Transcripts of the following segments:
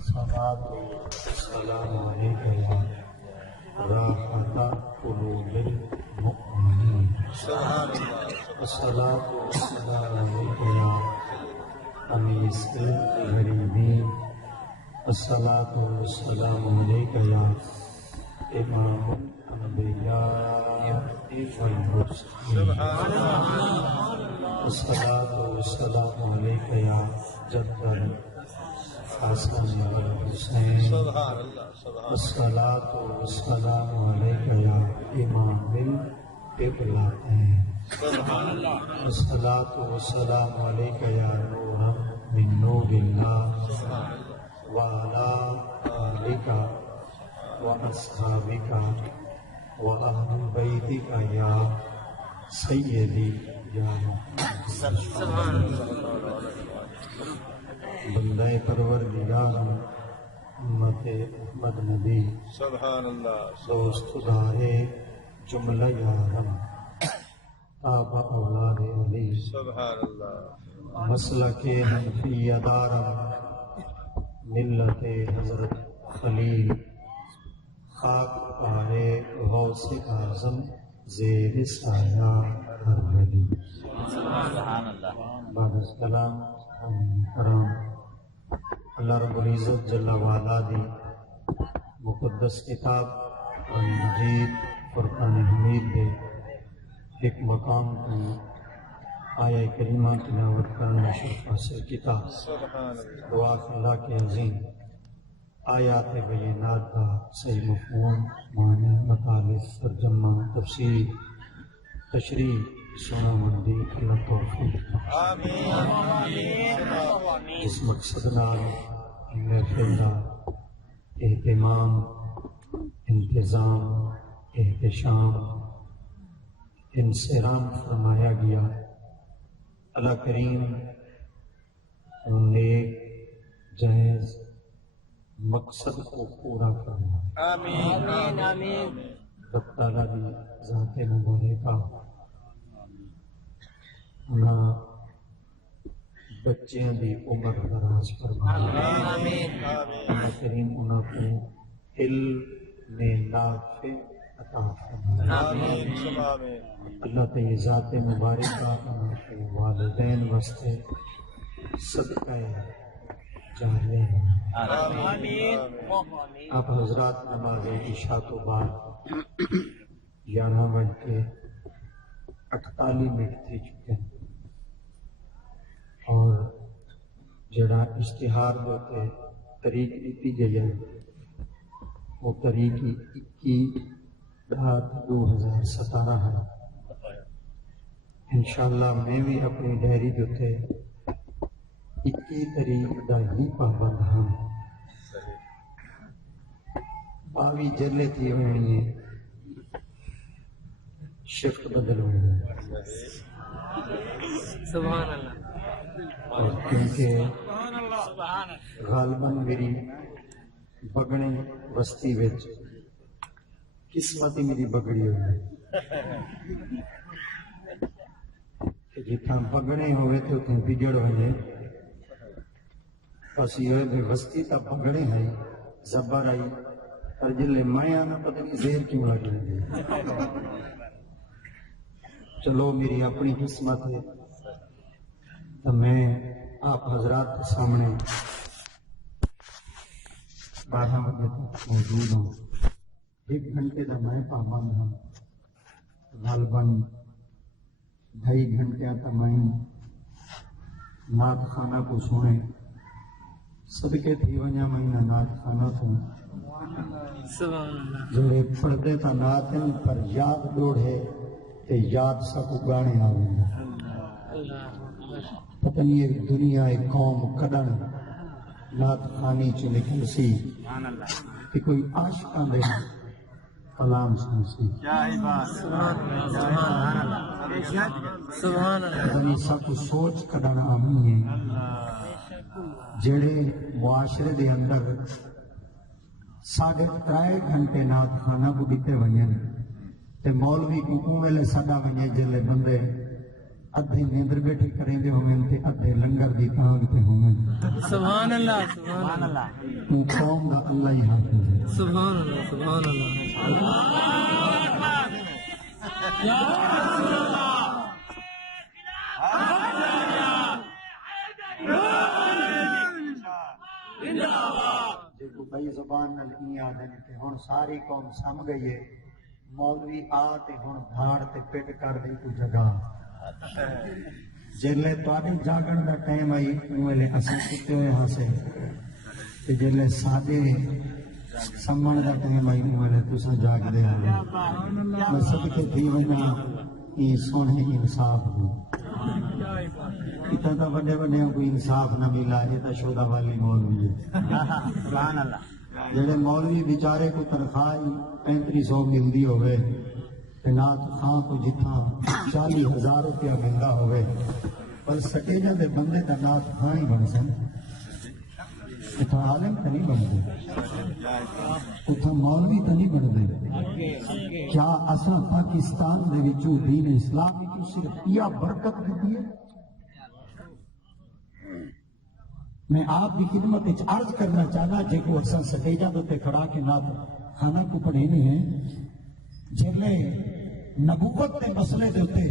الصلاة والسلام عليك يا راحة قلوب المؤمنين. الصلاة والسلام عليك يا أنيس الغريبين. الصلاة والسلام عليك يا إمام الأنبياء والمرسلين. الصلاة والسلام عليك يا جد الحسن والحسين. الصلاة والسلام عليك يا إمام القبلتين. الصلاة والسلام عليك يا نورا من نور الله وعلى آلك وأصحابك وأهل بيتك يا سيدي یا بندہ پروردگار امت احمد نبی سبحان اللہ دوست خدائے جملہ یارم آبا اولاد علی سبحان اللہ مسلک حنفیہ دارم ملت حضرت خلیل خاک پائے غوث اعظم زیر سایہ ہر ولی. بعد السلام کرام اللہ رب العزت جل وعلا دی مقدس کتاب قرآن مجید فرقان حمید دے ایک مقام کو آیہ کریمہ تلاوت کرنا شرف حاصل کتاب. دعا اللہ کے عظیم آیات بینات کا صحیح مفہوم معنی مطالب ترجمہ تفسیر تشریح سونا مندی اللہ توفیق جس مقصد نال محفل دا اہتمام انتظام احتشام انصرام فرمایا گیا اللہ کریم نیک جائز مقصد کو پورا کرنا. آمین آمین. رب تعالیٰ دی ذات مبارکہ انہاں بچیاں دی عمر دراز فرمائے. آمین. اللہ کریم انہاں کو علم نافع عطا فرمائے. آمین. اللہ تے یہ ذات مبارکہ انہاں کے والدین واسطے صدقہ جاریہ ہے. آمین. آپ حضرات نماز عشاء تو بعد 11:48 تھی چکے ہیں اور جڑا اشتہار ہوتے تاریخ دیتی گئی ہے وہ تاریخ 21/2017 ہے. انشاءاللہ میں بھی اپنی ڈائری دیتے 21 تاریخ دا ہی پابند ہاں. 22 جلے تھی ہونی ہے شفٹ بدل ہونی ہے. سبحان اللہ. اور کیونکہ غالباً میری بگڑے بستی وچ قسمت ہی میری بگڑی ہوئی ہے کہ جتنا بگڑے ہوئے تو اتنے بگڑ ہوئے. بس یہ ہے بستی تا بگڑے ہیں زبر آئی پر جلے میں آنا پتہ نہیں زیر کیوں آ گئی. چلو میری اپنی قسمت ہے تو میں آپ حضرات کے سامنے 12 بجے تک موجود ہوں. 1 گھنٹے کا میں پابند ہوں. غالباً 2.5 گھنٹے تک میں نعت خانہ کو سنے صدقے تھی ونیا میں نعت خانہ تو جڑے پڑھتے تا نعت پر یاد دوڑے تے یاد سب گانے آویں. پتہ نہیں ایک دنیا ایک قوم کڈن نعت خانی چ نکل سی کہ کوئی عاشقاں دے کلام سن سی. سبحان اللہ. پتہ نہیں سب سوچ کڈن آمی ہے جڑے معاشرے دے اندر 3.5 گھنٹے نعت خانہ کو دیتے ونجن تے مولوی کو ویلے سڈا ونجے جلے بندے ادھے نیندر بیٹھے کریں دے ہومن تے ادھے لنگر دی تانگ تے ہومن سبحان اللہ سبحان اللہ تو قوم دا اللہ ہی حافظ ہے سبحان اللہ سبحان اللہ جے کو بھائی زبان نال ای آدن کہ ہن ساری قوم سم گئی ہے مولوی آ تے ہن دھاڑ تے پٹ کر دی کو جگہ جلے تواڈے جاگن دا ٹائم آئی اوے اساں ستے ہوئے ہاں سے تے جلے سادے سمن دا ٹائم آئی اوے تساں جاگ دے آ میں صدقے تھی ونا ای سونے انصاف دو اتنا بڑے بڑے کوئی انصاف نہ ملا یہ تو شودا والی مولوی ہے سبحان اللہ جڑے مولوی بیچارے کو تنخواہ 3500 ملدی ہوئے تے نات خاں کو جتھاں 40,000 روپیہ ملدا ہوئے پر سٹیجاں دے بندے دا نات خاں ہی بن سن اتھاں عالم تے نہیں بندے اتھاں مولوی تے نہیں بندے کیا اساں پاکستان دے وچوں دین اسلام وچوں صرف یہ برکت دتی ہے میں آپ کی خدمت عرض کرنا چاہنا جے کو اکثر سٹیجہ دوتے کھڑا کے نات خانہ کو پڑھینے ہیں جلے نبوت کے مسئلے دوتے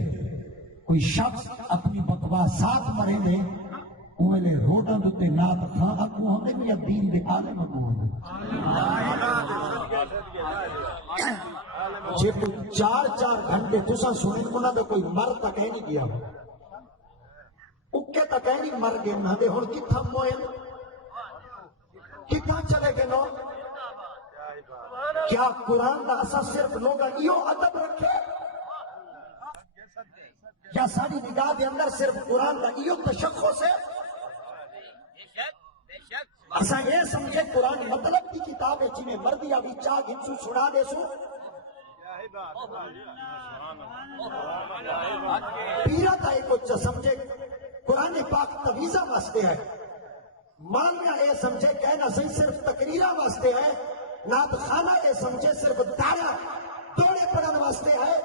کوئی شخص اپنی بکواسات مرے دے اوہلے روڈاں دوتے نات خان اکو ہمیں یا دین دے عالم اکو ہمیں جے کو 4 گھنٹے تسا سنیں انہاں دے کوئی مر تک ہے نہیں گیا اکے تک ہے نہیں مر گئے نہ دے ہن کتھا موئے کتھا چلے گئے نو کیا قرآن دا اساں صرف لوگا ایو ادب رکھے کیا ساری نگاہ دے اندر صرف قرآن دا ایو تشخص ہے اساں یہ سمجھے قرآن مطلب کی کتاب ہے جنہیں مردی ابھی چاہ گھنسو سنا دے سو پیرا تا ایک کچھ سمجھے قرآن پاک تویزہ واسطے ہے مانگا اے سمجھے کہنا صحیح صرف تقریرہ واسطے ہے نات خانہ اے سمجھے صرف دارہ دوڑے پڑھن واسطے ہے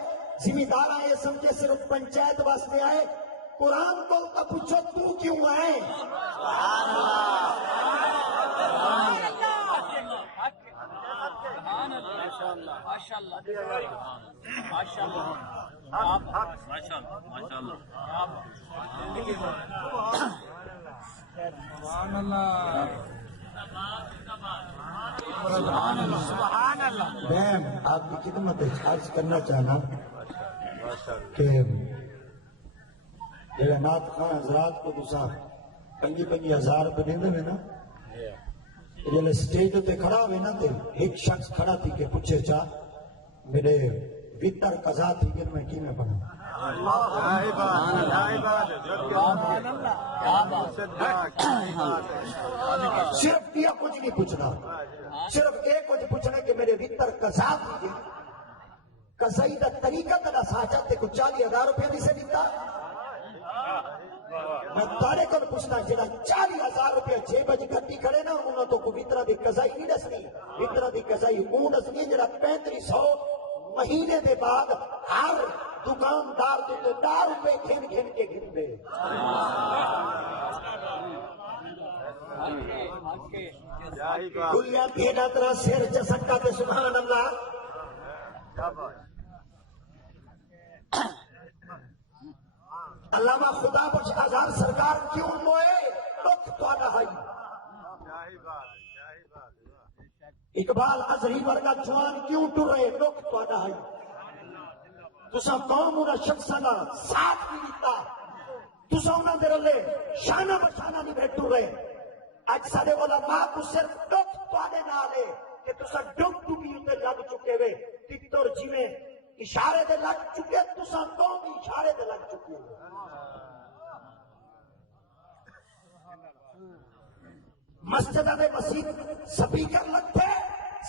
زمیندارہ اے سمجھے صرف پنچایت واسطے ہے قرآن کو کا پوچھو تو کیوں آئے میں آپ کی خدمت عرض کرنا چاہنا کہ جگہ نات خان حضرات کو دوسرا 5,000 روپے دیں دے نا جلے سٹیج تے کھڑا ہوئے نا تے ایک شخص کھڑا تھی کہ پوچھے چاہ میرے ویتر قضا تھی کہ میں کی میں پڑھا صرف یہ کچھ نہیں پوچھنا صرف ایک کچھ پوچھنا کہ میرے ویتر قضا تھی قضائی دا طریقہ دا ساجہ تے کو 40,000 روپے بھی سے دیتا میں تارے کو پوچھنا جنہا 40,000 روپے 6 بجے گھٹی کھڑے نا انہوں تو کو ویترہ دی قضائی نہیں دسنی ویترہ دی قضائی اون دسنی جنہا 3500 مہینے دے بعد ہر دکاندار تو 10 روپے گھن گھن کے گھن دے گلیاں بھیڑا ترہ سیر چسکا تے سبحان اللہ علامہ خدا بخش آزاد سرکار کیوں موئے رخ تو آنا ہے اقبال ازہری ورگا جوان کیوں ٹر رہے رخ تو آنا ہے تسا قوم انہا شخصانا ساتھ بھی دیتا تسا انہا در لے شانہ بشانہ نہیں بیٹھو رہے آج سارے علماء کو صرف رخ تو آنے نہ لے کہ تسا ڈک ڈوبی ہوتے لگ چکے ہوئے تکتور جی میں اشارے دے لگ چکے تسا قوم اشارے دے لگ چکے ہوئے مسجدہ دے مسیح سپیکر لگتے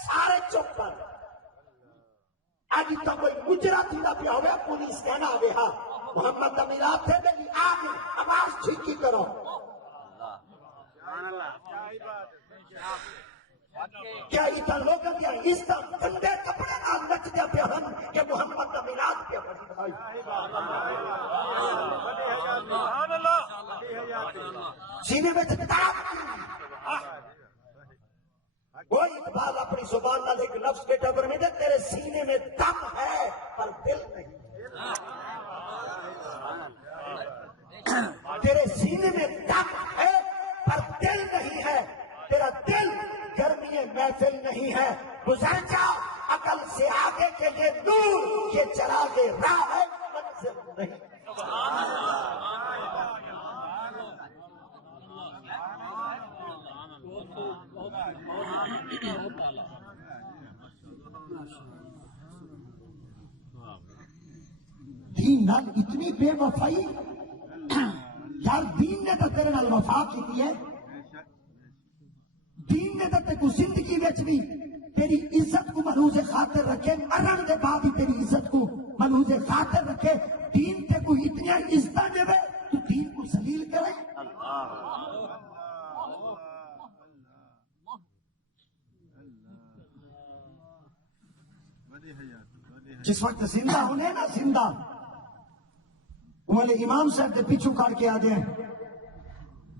سارے چوک پر آجی تو کوئی مجرہ تیدہ پہ ہوئے پولیس کہنا ہوئے ہاں محمد امیرات تھے میری آگے آواز ٹھیکی کرو کیا ایتا لوگوں کیا اس طرح گندے کپڑے نہ لچ دیا پہ ہم کہ محمد امیرات پہ ہم سینے میں تڑپ کوئی اقبال اپنی زبان نال ایک لفظ کے ٹبر میں دے تیرے سینے میں دم ہے پر دل نہیں، تیرے سینے میں دم ہے پر دل نہیں ہے، تیرا دل گرمی محفل نہیں ہے، گزر جا عقل سے آگے کے یہ دور، یہ چراغ راہ ہے منزل نہیں۔ دین نال اتنی بے وفائی، یار دین نے تو تیرے نال وفا کی ہے، دین نے تو تیرے کو زندگی وچ بھی تیری عزت کو ملحوظ خاطر رکھے، مرن دے بعد ہی تیری عزت کو ملحوظ خاطر رکھے، دین تے کو اتنی عزت دے تو دین کو ذلیل کرے۔ جس وقت زندہ ہونے نا زندہ والے امام صاحب دے پچھو کھڑ کے آ جائیں،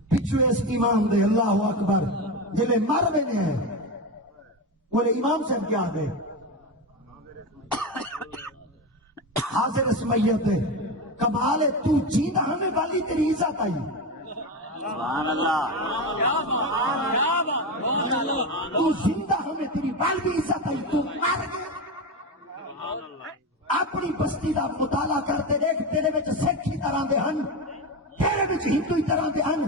پچھو اس امام دے اللہ اکبر جلے مر بنے ہیں، والے امام صاحب کیا دے حاضر اس میت کمال ہے، تو جینا ہمیں والی تیری عزت آئی، سبحان اللہ، تو زندہ ہمیں تیری والی عزت آئی، تو مر گئے۔ اپنی بستی دا مطالعہ کرتے دیکھ، تیرے وچ سکھ ہی طرح دے ہن، تیرے وچ ہندو ہی طرح دے ہن،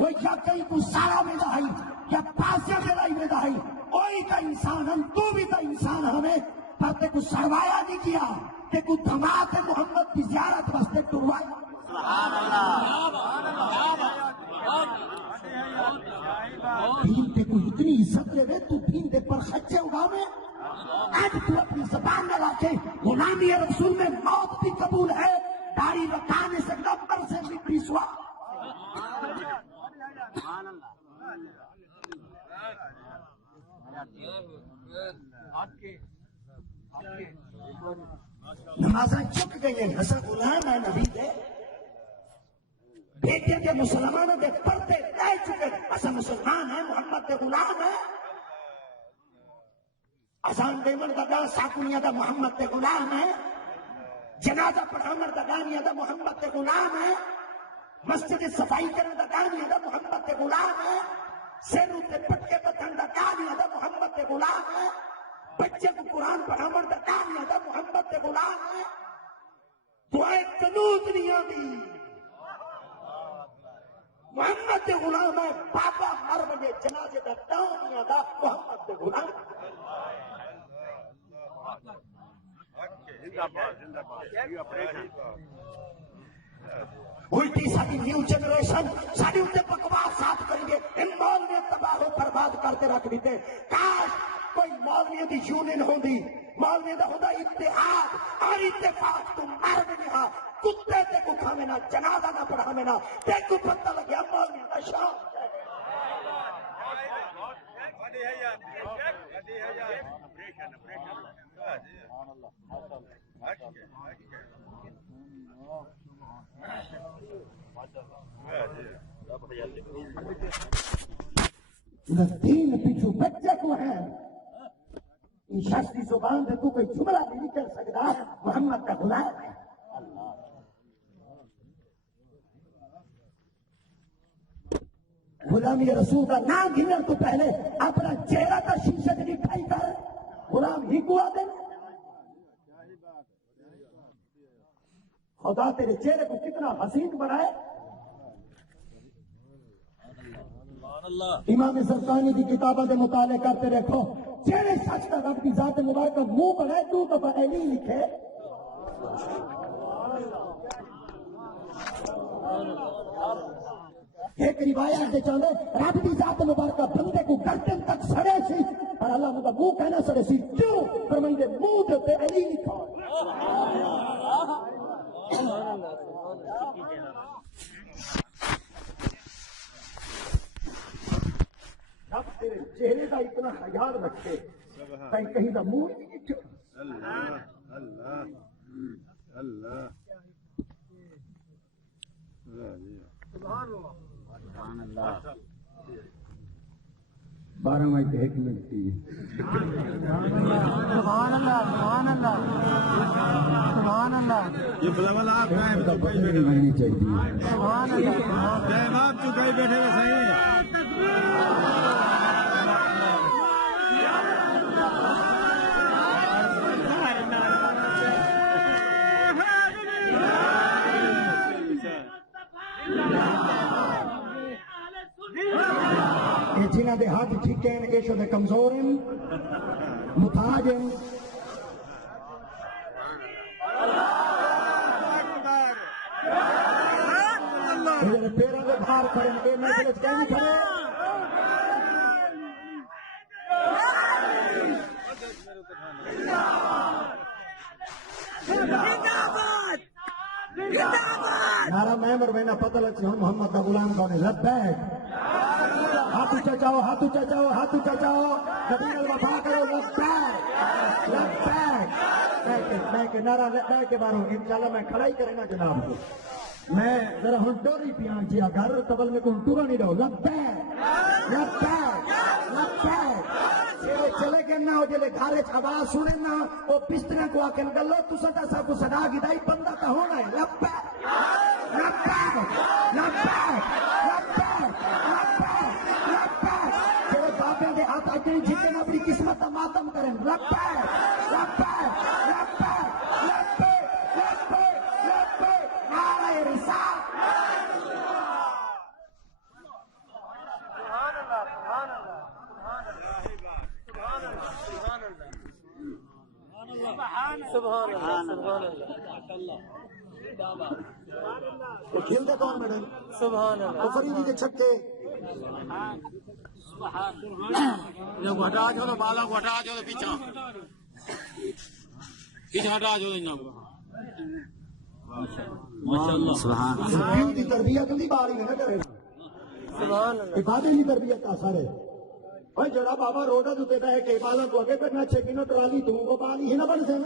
وہ یا کہیں کو سارا میں دہائی یا پاسیا میں لائی میں دہائی، کوئی کا انسان ہم، تو بھی کا انسان ہمیں، پر تے کو سروایا نہیں کیا، تے کو دھمات محمد کی زیارت واسطے ٹروایا۔ سبحان اللہ، دین تے کو اتنی عزت دے وے، تو دین دے پر خچے اگاوے، آج تو اپنی زبان میں لا کے غلامی رسول میں موت بھی قبول ہے، داڑھی رکھانے سے نمبر سے مٹی سوا۔ سبحان اللہ، نمازیں چک گئی ہیں، ایسا غلام ہے نبی دے، بیٹے کے مسلمانوں کے پردے لے چکے، ایسا مسلمان ہے محمد کے غلام ہے، اذان دیمن دا گاہ ساکونیا دا محمد تے غلام ہے، جنازہ پڑھامن دا گانیا دا محمد تے غلام ہے، مسجد صفائی کرن دا گانیا دا محمد تے غلام ہے، سیرو تے پٹکے بتن دا گانیا دا محمد تے غلام ہے، بچے کو قرآن پڑھامن دا گانیا دا محمد تے غلام ہے، دعائے قنوت نہیں آدھی محمد تے غلام ہے، بابا مر بنے جنازے دا دانیا دا محمد تے غلام ہے۔ الٹی ساری نیو جنریشن ساری اتنے بکواس صاف کریں گے، ان مولویوں تباہ و برباد کرتے رکھ دیتے، کاش کوئی مولویوں دی یونین ہوندی، مولویوں دا ہوتا اتحاد اور اتفاق، تو مر بھی ہاں کتے تے کو کھاوے نا، جنازہ نہ پڑھاوے نا، تے کو پتہ لگیا مولویوں دا شان ہے۔ دین پیچھو بچے کو ہے، ان شخص کی زبان سے تو کوئی جملہ بھی نہیں کر سکتا، محمد کا غلام ہے۔ غلامی رسول کا نام گننے تو پہلے اپنا چہرہ کا شیشے کی دکھائی کر، غلام ہی کو آدھے، خدا تیرے چہرے کو کتنا حسین بنائے۔ امام سرکانی کی کتابوں سے مطالعے کرتے رکھو، چہرے سچ کا رب کی ذات مبارک کا منہ بنائے، تو بڑے نہیں لکھے۔ ایک روایت سے چاہتے رب کی ذات مبارکہ بندے کو گردن تک سڑے سی، اور اللہ مجھے منہ کہنا سڑے سی، کیوں فرمائیں منہ دیتے علی لکھا۔ رب تیرے چہرے کا اتنا خیال رکھے کہیں کا منہ نہیں لکھو۔ اللہ اللہ اللہ، سبحان اللہ۔ 12 منٹ 1 منٹ کی سبحان اللہ سبحان اللہ سبحان اللہ یہ بلاول آپ کا ہے تو کوئی بھی نہیں چاہیے سبحان اللہ جے باپ چکے بیٹھے ہوئے صحیح جنہ دے ہاتھ ٹھیک ہیں ایشو دے کمزور ہیں محتاج ہیں پیروں کے باہر کھڑے ہیں محفل کہیں نہیں کھڑے نعرہ محمد وینا پتہ لگ محمد دا غلام کون ہے لبیک ہاتھ اونچا چاہو ہاتھ اونچا چاہو ہاتھ اونچا چاہو نبی الوفا کرو لبیک نعرہ لبیک کے باروں انشاءاللہ میں کھڑا ہی کریں گا جناب کو میں ذرا ہن ڈوری پیان جی گھر تبل میں کوئی ٹورا نہیں رہو لبیک چلے گئے نہ ہو جلے گھارے آواز سنے نہ وہ پسترے کو آکن گلو تو سٹا سا کو صدا گدائی بندہ کا ہونا ہے لبیک لبیک لبیک لبیک تیرے بابے کے ہاتھ آتے ہیں جتنے اپنی قسمت کا ماتم کریں لبیک لبیک لبیک لبیک لبیک لبیک نعرہ رسالت سبحان اللہ سبحان اللہ کھیلتے کون میڈم سبحان اللہ فریدی کے چھکے ہٹا چھوڑو بالا کو ہٹا چھوڑو پیچھا ہٹا چھوڑو سبحان کی تربیت نہیں باری میں نہ کرے سبحان اللہ عبادت کی تربیت کا سارے بھائی جڑا بابا روڈا تو دیتا ہے کہ عبادت کو آگے کرنا چاہیے نا ٹرالی تو وہ پانی ہی نہ بن سے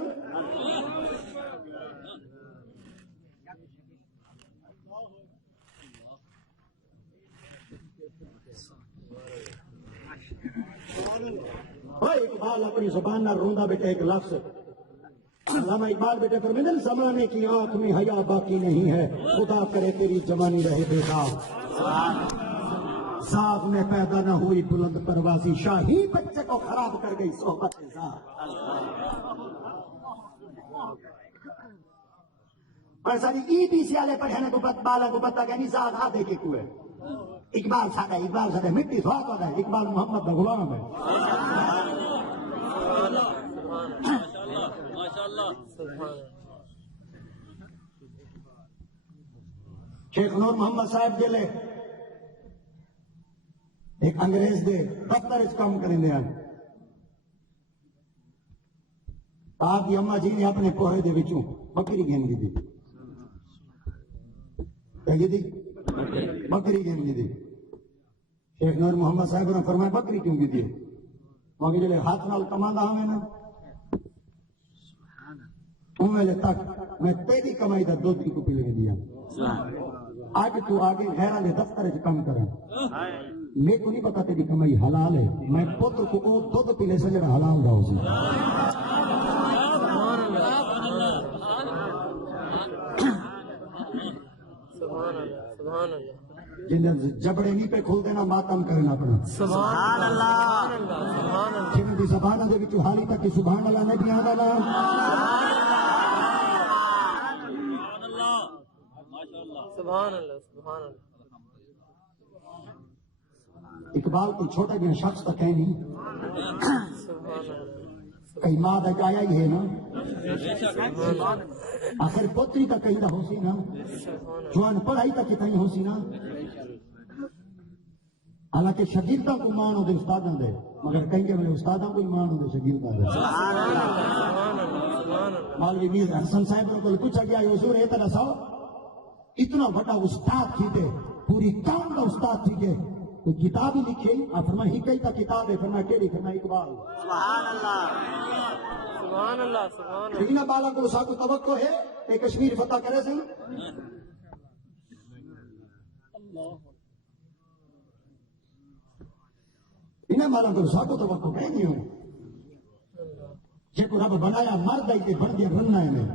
بھائی اقبال اپنی زبان نہ روندا بیٹے ایک لفظ علامہ اقبال بیٹے فرمیدن زمانے کی آنکھ میں حیا باقی نہیں ہے خدا کرے تیری جوانی رہے بیدار ذات میں پیدا نہ ہوئی بلند پروازی شاہی بچے کو خراب کر گئی صحبت ذات پر ساری ای بی سی والے پڑھنے کو بالا کو پتہ کہ نہیں ذات ہاں دیکھے کوئے اقبال سادہ مٹی سواد ہوتا ہے اقبال محمد دا غلام ہے شیخ نور محمد صاحب جلے ایک انگریز دے دفتر اس کام کریں دے آن آپ کی اممہ جی نے اپنے کوہے دے وچوں بکری گھن دی بکری گھن دی شیخ نور محمد صاحب نے فرمایا بکری کیوں کی دی وہاں جلے ہاتھ نال کماندہ ہمیں نا تمہیں تک میں تیری کمائی دا 2 کو پلے دیا آج تو آگے غیرہ دے دفتر سے کام کریں میں کو نہیں پتا تیری کمائی حلال ہے میں پتر کو او دودھ پیلے سے جڑا حلال دا اسی سبحان اللہ جن جبڑے نہیں پہ کھول دینا ماتم کرنا اپنا سبحان اللہ سبحان اللہ جن دی زبانہ دے وچوں حالی تک کہ سبحان اللہ نے بھی آدھا نام سبحان اللہ سبحان اللہ اقبال کوئی چھوٹا بھی شخص تک ہے نہیں سبحان اللہ کئی ماں تک آیا ہی ہے نا آخر پوتری تک کہیں دا ہو سی نا جوان پڑھائی تک کہیں ہو سی نا حالانکہ شاگردوں کو مان ہو دے استادوں دے مگر کہیں کہ میرے استادوں کو مان ہو دے شاگردوں دے مولوی میر حسن صاحب کو پوچھا گیا حضور ہے تلا سو اتنا بڑا استاد تھی دے پوری قوم کا استاد تھی دے تو کتاب ہی لکھی فرمایا ہی کئی تا کتاب ہے فرمایا کیڑی فرمایا اقبال سبحان اللہ سبحان اللہ سبحان اللہ لیکن بالا کو سا کو توقع ہے کہ کشمیر فتح کرے سے انہیں مالا کو ساکو تو وقت ہے نہیں ہوں جے کو رب بنایا مرد آئی تے بن گیا رننا ہے میں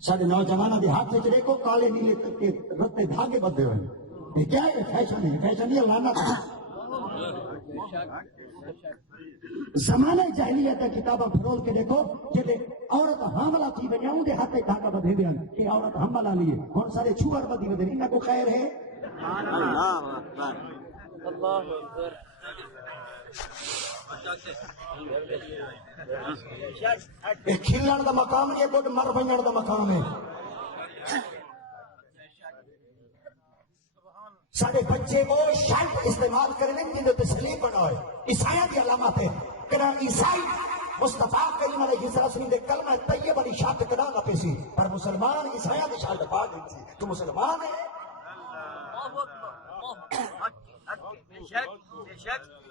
سارے نوجوانوں کے ہاتھ میں دیکھو کالے نیلے کے رتے دھاگے بدھے ہوئے یہ کیا ہے فیشن ہے فیشن یہ لعنت ہے زمانہ جاہلیت کا کتاباں پھرول کے دیکھو جے عورت حاملہ تھی بنیا ان دے ہاتھ دھاگا بدھے دیا کہ عورت حاملہ لیے اور سارے چھوار بدھی بدھے انہیں کو خیر ہے اللہ اکبر یہ کھلن دا مقام نہیں ہے کوئی مر بنن دا مقام ہے سارے بچے کو شرط استعمال کرنے جن تے سلیب بنائے عیسائیاں دی علامات ہے کہ عیسائی مصطفیٰ کریم علیہ السلام دے کلمہ طیبہ دی شرط کدا نہ پیسی پر مسلمان عیسائیاں دی شرط پا دی تو مسلمان ہے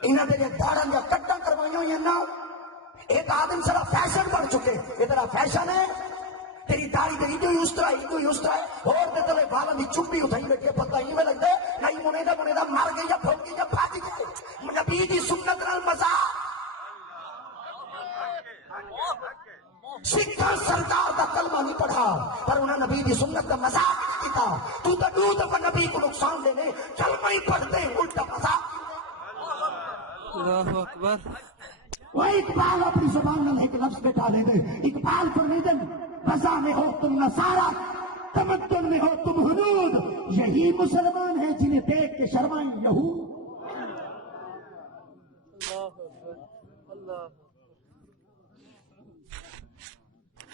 انہاں دے داڑھاں دا کٹاں کروائیاں ہوئی نا ایک آدم سارا فیشن بن چکے اتنا فیشن ہے تیری داڑھی تیری جو اس طرح اور تے تلے بالاں دی چپی اٹھائی بیٹھے پتہ ہی میں لگدا ہے نہیں منے دا مر گئی یا پھٹ گئی یا بھاگ گئی نبی دی سنت نال مذاق سکھاں سرکار دا کلمہ نہیں پڑھا پر انہاں نبی دی سنت دا مذاق کیتا تو تے دو دفعہ نبی کو نقصان دینے کلمہ ہی پڑھتے الٹا مذاق اللہ اکبر وہ اقبال اپنی زبان میں ایک لفظ بیٹھا لے دے اقبال پر نہیں دن رضا میں ہو تم نصارا تمدن میں ہو تم حنود یہی مسلمان ہیں جنہیں دیکھ کے شرمائیں یہود اللہ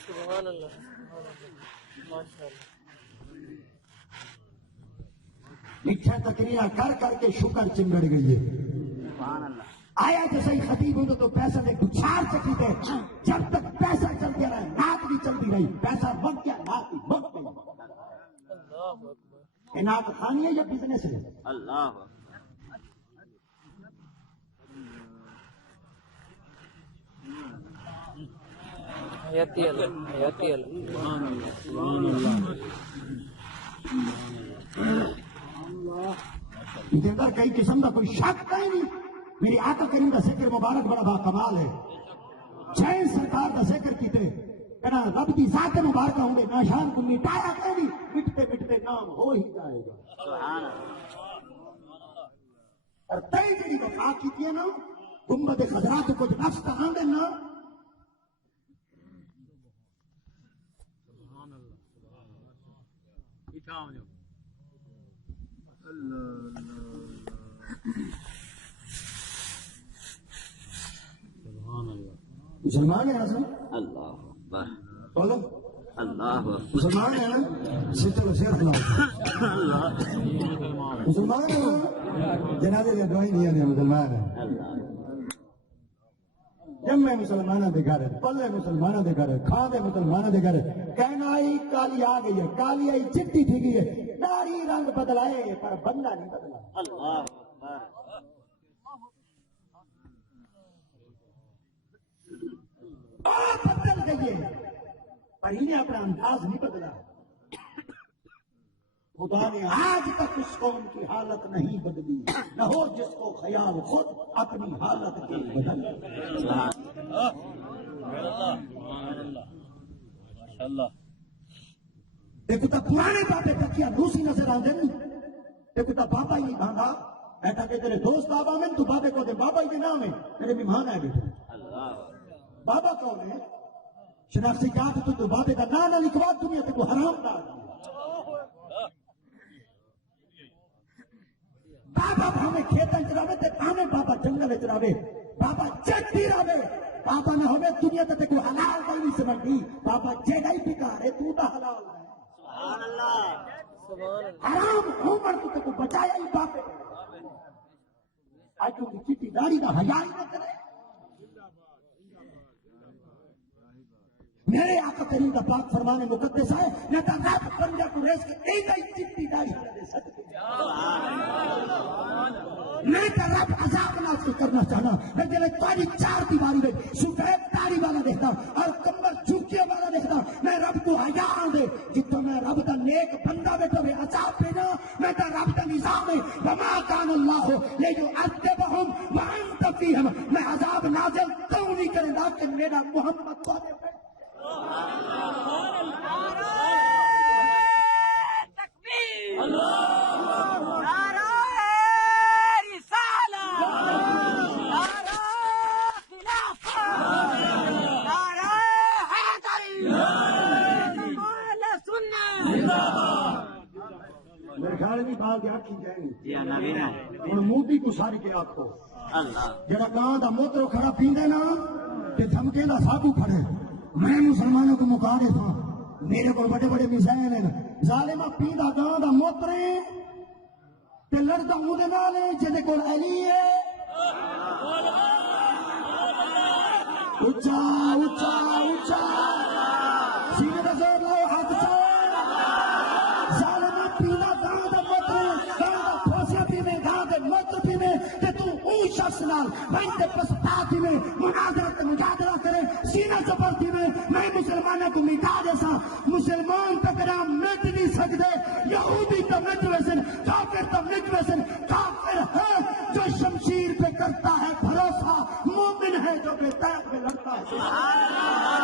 سبحان اللہ ماشاءاللہ میٹھا تقریر کر کر کے شکر چمڑ گئی ہے آیا جو صحیح خطیب ہوں تو پیسہ نے گچھار چکی تھے جب تک پیسہ چلتے رہا نعت بھی چلتی رہی پیسہ بن گیا نعت بھی بن گئی یہ نعت خانی ہے یا بزنس ہے اللہ حیاتی اللہ حیاتی اللہ اندر کئی قسم کا کوئی شک کا ہی نہیں میری آقا کریم کا ذکر مبارک بڑا با کمال ہے چین سرکار کا ذکر کیتے کہنا رب کی ذات مبارکہ ہوں گے ناشان کو مٹایا کہ نہیں مٹتے مٹتے نام ہو ہی جائے گا اور تئی جڑی وفا کی ہے نا گنبد خضرا تو کچھ نفس کا آنگن نا مسلمان ہے حسن اللہ بولو اللہ مسلمان ہے نا چلو شیر سناؤ مسلمان ہے نا جنازے کی دعائی نہیں ہے مسلمان ہے جمے مسلمانوں کے گھر پلے مسلمانوں کے گھر کھا دے مسلمانوں کے گھر کہنا آئی کالی آ گئی ہے کالی آئی چٹی تھی گئی ہے داڑھی رنگ بدلائے پر بندہ نہیں بدلا اللہ بدل گئی ہے پر انہیں اپنا انداز نہیں بدلا خدا نے آج تک اس قوم کی حالت نہیں بدلی نہ ہو جس کو خیال خود اپنی حالت کے بدل دیکھو تو پرانے بابے تکیا دوسری نظر آدھے دیکھو تو بابا ہی نہیں بھانگا بیٹھا کہ تیرے دوست بابا میں تو بابے کو دے بابا ہی کے نام ہے تیرے مہمان ہے بیٹھے بابا کون ہے شناختی کہا کہ تو بابے کا نام نہ لکھوا دنیا تے کو حرام دار بابا ہمیں کھیتن چراوے تے ہمیں بابا جنگل چراوے بابا چٹی راوے بابا نے ہمیں دنیا تے کو حلال نہیں سمجھی بابا جگہ ہی پکارے تو دا حلال ہے سبحان اللہ سبحان اللہ حرام عمر تو تے کو بچایا ہی بابے آج تو چٹی داڑھی دا حیا ہی نہ کرے میرے آقا کریم کا پاک فرمان مقدس ہے نہ تو رب بندہ کو ریس کے ایک ہی چٹی داڑھی دے سکتے نہیں تو رب عذاب ناز کو کرنا چاہنا میں جب تاری چار دیواری میں سفید داڑھی والا دیکھتا اور کمر جھکے والا دیکھتا میں رب کو حیا آن دے جتنا میں رب کا نیک بندہ بیٹھا ہوئے کہتا ہے رب کا نظام ہے وما کان اللہ لیعذبہم وانت فیہم، میں عذاب نازل کیوں نہیں کریں گا کہ میرا محمد تو میرے خیال میں بات یاد کی جائے گی اور موتی کو ساری کے آپ کو جڑا کہاں دا موتر کھڑا پیندے نا تے دھمکے دا ساکو کھڑے میں مسلمانوں کو مقارف ہاں میرے کو بڑے بڑے میزائل ہیں ظالمہ پیندا کہاں دا موترے تے لڑدا مودے نالے جدے کول علی ہے اچھا اچھا اچھا سینے دا زور لاؤ ہاتھ چاہے ظالمہ پیندا کہاں دا موترے کہاں دا پھوسیا پیوے کہاں دے موتر پیوے تے تو اون شخص نال بنتے پستا پیوے مناظرت مجادلہ کرے سینہ زبر پیوے میں مسلمانوں کو مٹا دے سا مسلمان تکرام مٹ نہیں سکتے یہودی تو مٹ ویسن کافر تو مٹ ویسن کافر ہے جو شمشیر پہ کرتا ہے بھروسہ مومن ہے جو بے تیغ میں لڑتا ہے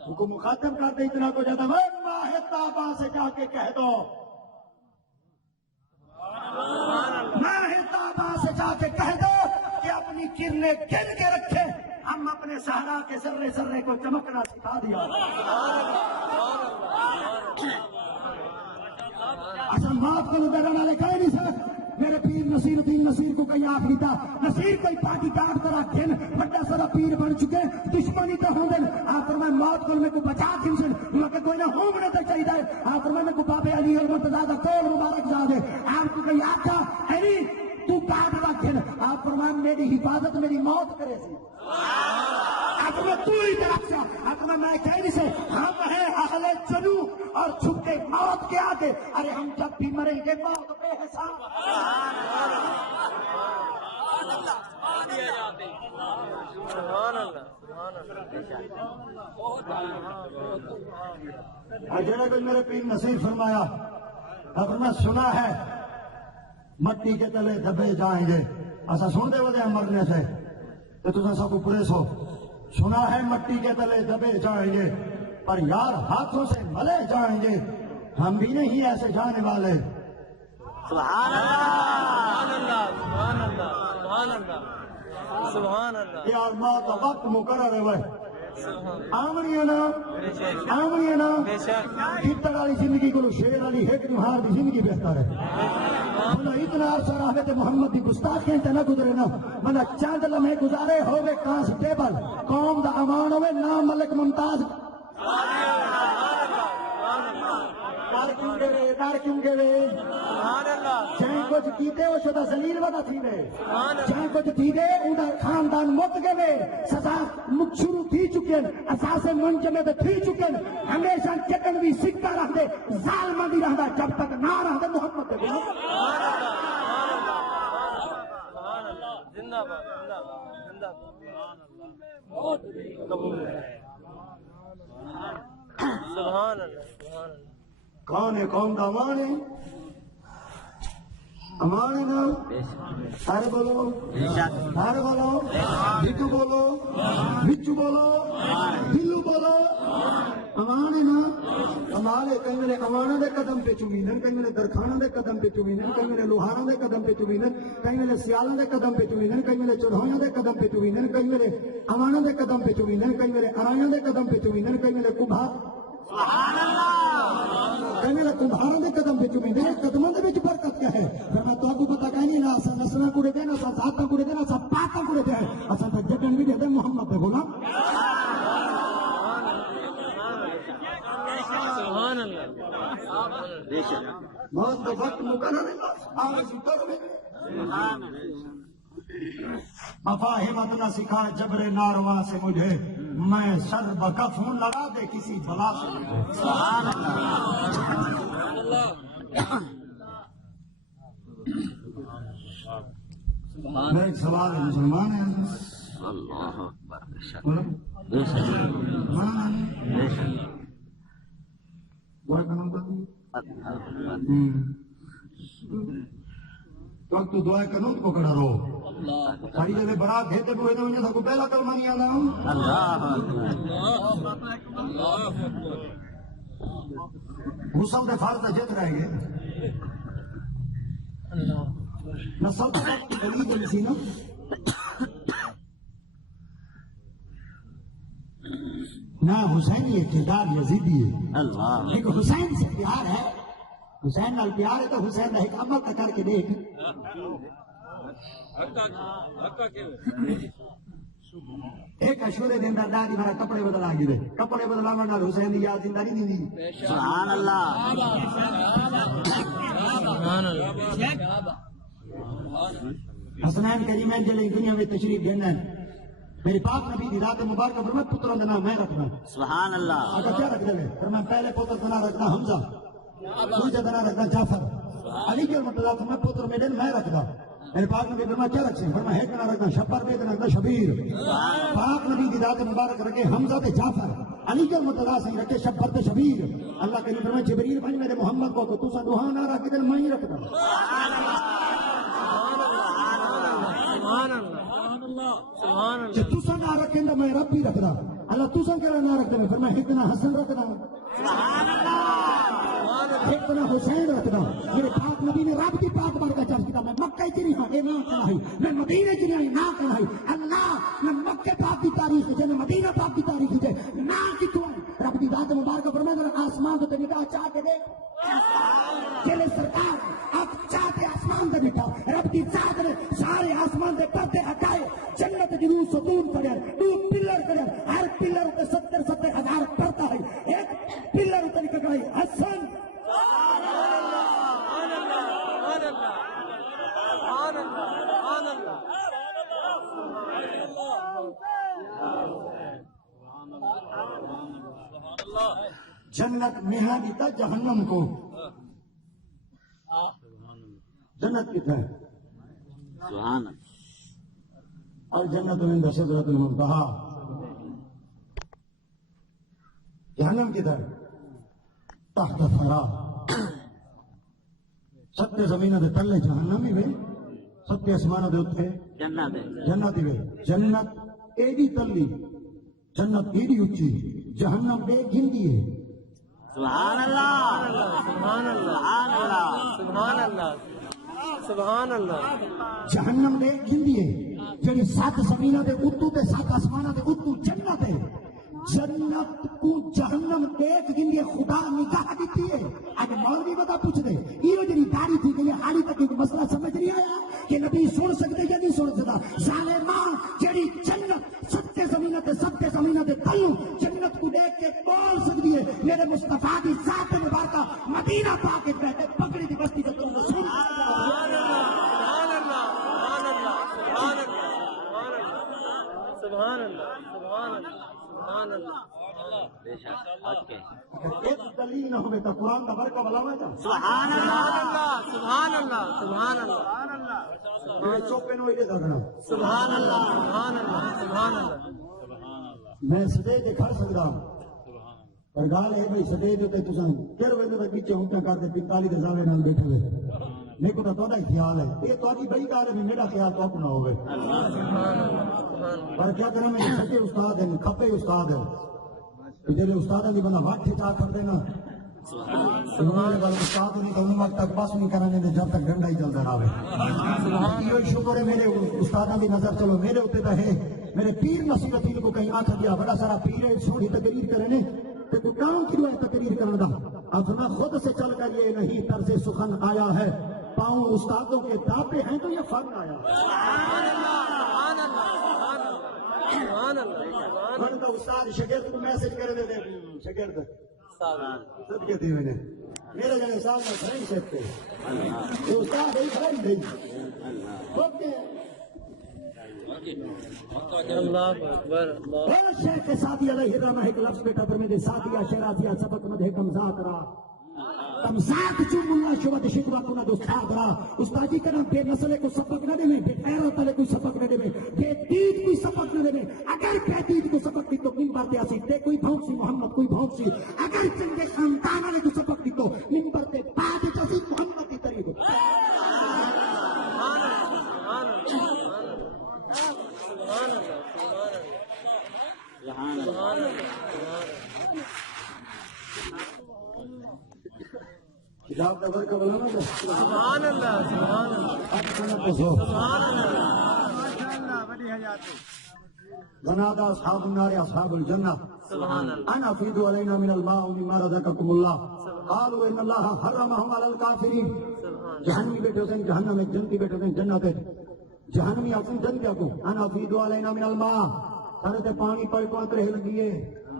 ان کو مخاطب کرتے اتنا کو جاتا ہے ماہ تابہ سے جا کے کہہ دو ماہ تابہ سے جا کے کہہ دو کہ اپنی کرنیں گن کے رکھے ہم اپنے صحرا کے ذرے ذرے کو چمکنا سکھا دیا اصل موت کو ڈرانا لے کہہ نہیں سکتا میرے پیر نصیر الدین نصیر کو کہیں آخری تھا نصیر کوئی پاکی کاٹ کرا گھن بڑا سارا پیر بن چکے دشمنی تو ہوں دن آخر میں موت کو میں کو بچا کھنسن مگر کوئی نہ ہومنے تک چاہیے دے آخر میں کو بابے علی المرتضیٰ دا کول مبارک جا دے آپ کو کہیں آخا علی تو کاٹ دا گھن آخر میں میری حفاظت میری موت کرے سی آخر میں تو ہی طرف سے آخر میں کہہ سے ہم ہیں اہل جنو اور چھپ کے موت کے آگے ارے ہم جب بھی مریں گے موت بے حساب جڑا کوئی میرے پیر نصیر فرمایا اگر میں سنا ہے مٹی کے تلے دبے جائیں گے ایسا سن دے ودے مرنے سے تو تجھے سب کو پولیس ہو سنا ہے مٹی کے تلے دبے جائیں گے پر یار ہاتھوں سے ملے جائیں گے ہم بھی نہیں ایسے جانے والے سبحان اللہ سبحان اللہ سبحان اللہ سبحان اللہ یار ماں کا وقت مقرر ہے وہ آمنی ہے نا کتر والی زندگی کو شیر والی ہے کہ ہار دی زندگی بہتر ہے منا اتنا عرصہ رحمت محمد دی گستاخیاں تے نہ گزرے نا منا چند لمحے گزارے ہوئے کانسٹیبل قوم دا امان ہوئے نام ملک ممتاز کار کیوں گے چاہے کچھ کیتے ہو شدہ زلیل ودا تھی وے چاہے کچھ دیدے اندر خاندان مت گئے وے سزا شروع تھی چکے اساس منجمے دے تھی چکے ہمیشہ چکن بھی سکتا رہ دے ظالمہ بھی رہ دا جب تک نہ رہ دے محمد دے زندہ باد زندہ باد سبحان اللہ کون ہے قوم دا امان ہے امان ہے نا سارے بولو سارے بولو بھٹو بولو بچو بولو دلو بولو امان ہے نا امان ہے کہیں میرے امانہ دے قدم پہ چومینن کہیں میرے درخانہ دے قدم پہ چومینن کہیں میرے لوہانہ دے قدم پہ چومینن کہیں میرے سیالہ دے قدم پہ چومینن کہیں میرے چڑھویاں دے قدم پہ چومینن کہیں میرے امانہ دے قدم پہ چومینن کہیں میرے ارائیاں دے قدم پہ چومینن کہیں میرے کبھار کہیں میرے کمبھاروں دے قدم پہ چومینن میرے قدموں دے بچ برکت کیا ہے پھر میں تو آپ کو پتا کہیں نہیں نا اسا نسلہ کوڑے دے نا اسا ذاتہ کوڑے دے نا اسا پاکہ کوڑے دے اسا تا جگن بھی دے دے محمد پہ بولا سبحان اللہ موت کا وقت مقرر ہے آج در میں مفاہمت نہ سکھا جبر ناروا سے مجھے میں سر بکف ہوں، لڑا دے کسی بلا سے مجھے۔ میرا ایک سوال ہے، مسلمان ہیں تو دعا کنوت کو کڑا رہو ساری جگہ برات ہے تو انہیں کو پہلا کلمہ نہیں آنا ہوں غسل دے فرض جت رہ گئے نہ سب کی دلیل دلی سی نا نہ حسینی اقتدار یزیدی ہے ایک حسین سے پیار ہے، حسین نال پیار ہے تو حسین ایک عمل کا کر کے دیکھ ایک اشورے دن دادی میرا کپڑے بدلا گی دے کپڑے بدلا نال حسین دی یاد زندہ نہیں دی سبحان اللہ حسنین کریمین جلیں دنیا میں تشریف دینا ہے میری پاک نبی دی ذات مبارکہ فرمائے پتروں کا نام میں رکھنا سبحان اللہ آگا کیا رکھ دے فرمائے پہلے پتر کا نام رکھنا حمزہ دوسرے کا نام رکھنا جعفر علی کے مطلب فرمائے پتر میں دن میں رکھنا میرے پاک نبی فرمائے کیا رکھ سے فرمائے ہے کا نام رکھنا شبر بے کا نام رکھنا شبیر پاک نبی دی ذات مبارک رکھے حمزہ تے جعفر علی کے مطلب سے رکھے شبر تے شبیر اللہ کے فرمائے جبریل بھائی میرے محمد کو تو سا دوہا نہ رکھ دے میں ہی رکھتا کہ تُسا نہ رکھیں تو میں رب بھی رکھنا اللہ تُسا کہنا نہ رکھنا پھر میں اتنا حسن رکھنا اتنا حسین رکھنا میرے پاک نبی نے رب کی پاک بار کا چرچ کیا میں مکہ چری ہاں اے نہ کہائی میں مدینہ چری ہاں نہ کہائی اللہ میں مکہ پاک کی تاریخ ہے میں مدینہ پاک کی تاریخ ہے نہ کی تو رب کی ذات مبارکہ فرمائے میرا آسمان تو نگاہ چاہ کے دیکھ چلے سرکار اب چاہتے آسمان دے بیٹھا رب کی ذات نے سارے آسمان دے پردے ہٹائے جنت جنوب ستون کرے دو پلر کرے ہر پلر تے 70,000 پڑتا ہے ایک پلر تے نکل حسن جنت میہاں دیتا جہنم کو جنت کتنا ہے سبحان اور جنت میں شجرۃ المنتہا جہنم کدھر تحت ثرا ستے زمینوں دے تلے جہنم ہی وے ستے آسمانوں دے اوتے جنت جنت ہی وے جنت ایڈی تلی جنت ایڈی اونچی جہنم بے گھندی ہے سبحان اللہ سبحان اللہ سبحان اللہ سبحان اللہ جہنم دے گھندی ہے جڑی 7 زمینوں دے اتو تے 7 آسمانوں دے اتو جنت ہے جنت کو جہنم دیکھ گندی خدا نگاہ دیتی ہے اج مولوی بتا پوچھ دے یہ جڑی داڑھی تھی کہ حالی تک ایک مسئلہ سمجھ نہیں آیا کہ نبی سن سکتے یا نہیں سن سکتا ظالماں جڑی جنت 7 زمینوں تے 7 زمینوں تے تلو جنت کو دیکھ کے بول سکتی ہے میرے مصطفیٰ کی ذات مبارکہ مدینہ پاک کے بیٹھے پکڑی دی بستی تے تم سن سبحان اللہ سبحان اللہ سبحان اللہ ایک دلیل نہ ہوئے تو قرآن کا برکہ بلاوا جا سبحان اللہ سبحان اللہ سبحان اللہ چوپے نو یہ دگنا سبحان اللہ سبحان اللہ سبحان اللہ میں سدے کے کھڑ سکتا ہوں پر گال ہے بھائی سدے جو تے تساں کر ویندے تک پیچھے ہوں کیا کرتے 45 دے زاوے نال بیٹھے ہوئے میرے کو تو تہاڈا ہی خیال ہے یہ تہاڈی بڑی گل ہے میرا خیال تو اپنا ہوے پر کیا کریں میں سچے استاد ہیں کھپے استاد ہیں جڑے استاداں دی بنا واٹھ چا کر دینا سبحان اللہ استاد نے کہوں وقت تک بس نہیں کرانے دے جب تک ڈنڈا ہی چلدا رہے یہ شکر ہے میرے استاداں دی نظر چلو میرے اوتے تے ہے میرے پیر نصیحت کو کہیں آکھ دیا بڑا سارا پیر ہے سوڑی تقریر کرے نے تے کوئی کام کی ہے تقریر کرن دا اب میں خود سے چل کر یہ نہیں طرز سخن آیا ہے پاؤں استادوں کے دابے ہیں تو یہ فن آیا سبحان اللہ سبحان اللہ فن کا استاد شاگرد کو میسج کر دے دے شاگرد صدقے دی ہوئے میرے جنے صاحب میں فرینڈ سکتے یہ استاد ہے فرینڈ نہیں اوکے اللہ اکبر اللہ اور شیخ سادی علیہ الرحمہ ایک لفظ بیٹا پر میں سادیہ شرافیہ سبق مدھے کمزات را کمزات چون اللہ شبت شکوہ کنا دوستاد را استاجی کرنا بے نسلے کو سبق نہ دے میں بے خیرہ تلے کوئی سبق نہ دے میں بے دید کوئی سبق نہ دے میں اگر بے دید کو سبق دی تو منبر تے آسی دے کوئی بھونک سی محمد کوئی بھونک سی اگر چنگے خاندانہ نے کو سبق دی تو منبر تے پاتی چاسی محمد کی طریق کتاب کا ورکہ بلانا تھا سبحان اللہ سبحان اللہ سبحان اللہ ماشاءاللہ بڑی حیات ونادى اصحاب النار اصحاب الجنة سبحان اللہ انا افيدوا علينا من الماء مما رزقكم الله قالوا ان الله حرمهم على الكافرين جہنمی بیٹھے حسین جہنم میں جنتی بیٹھے حسین جنت ہے جہنمی حسین جنت کیا کو انا افيدوا علينا من الماء سارے تے پانی پڑ کو رہ لگیے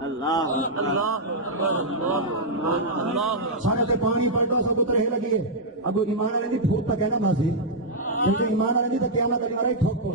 اللہ اکبر اللہ سارے تے پانی پلٹو سب تو رہ لگیے اب ایمان والے دی پھوٹ تک ہے نا ماسی کیونکہ ایمان والے دی تو قیامت علی مارے ٹھوک پڑ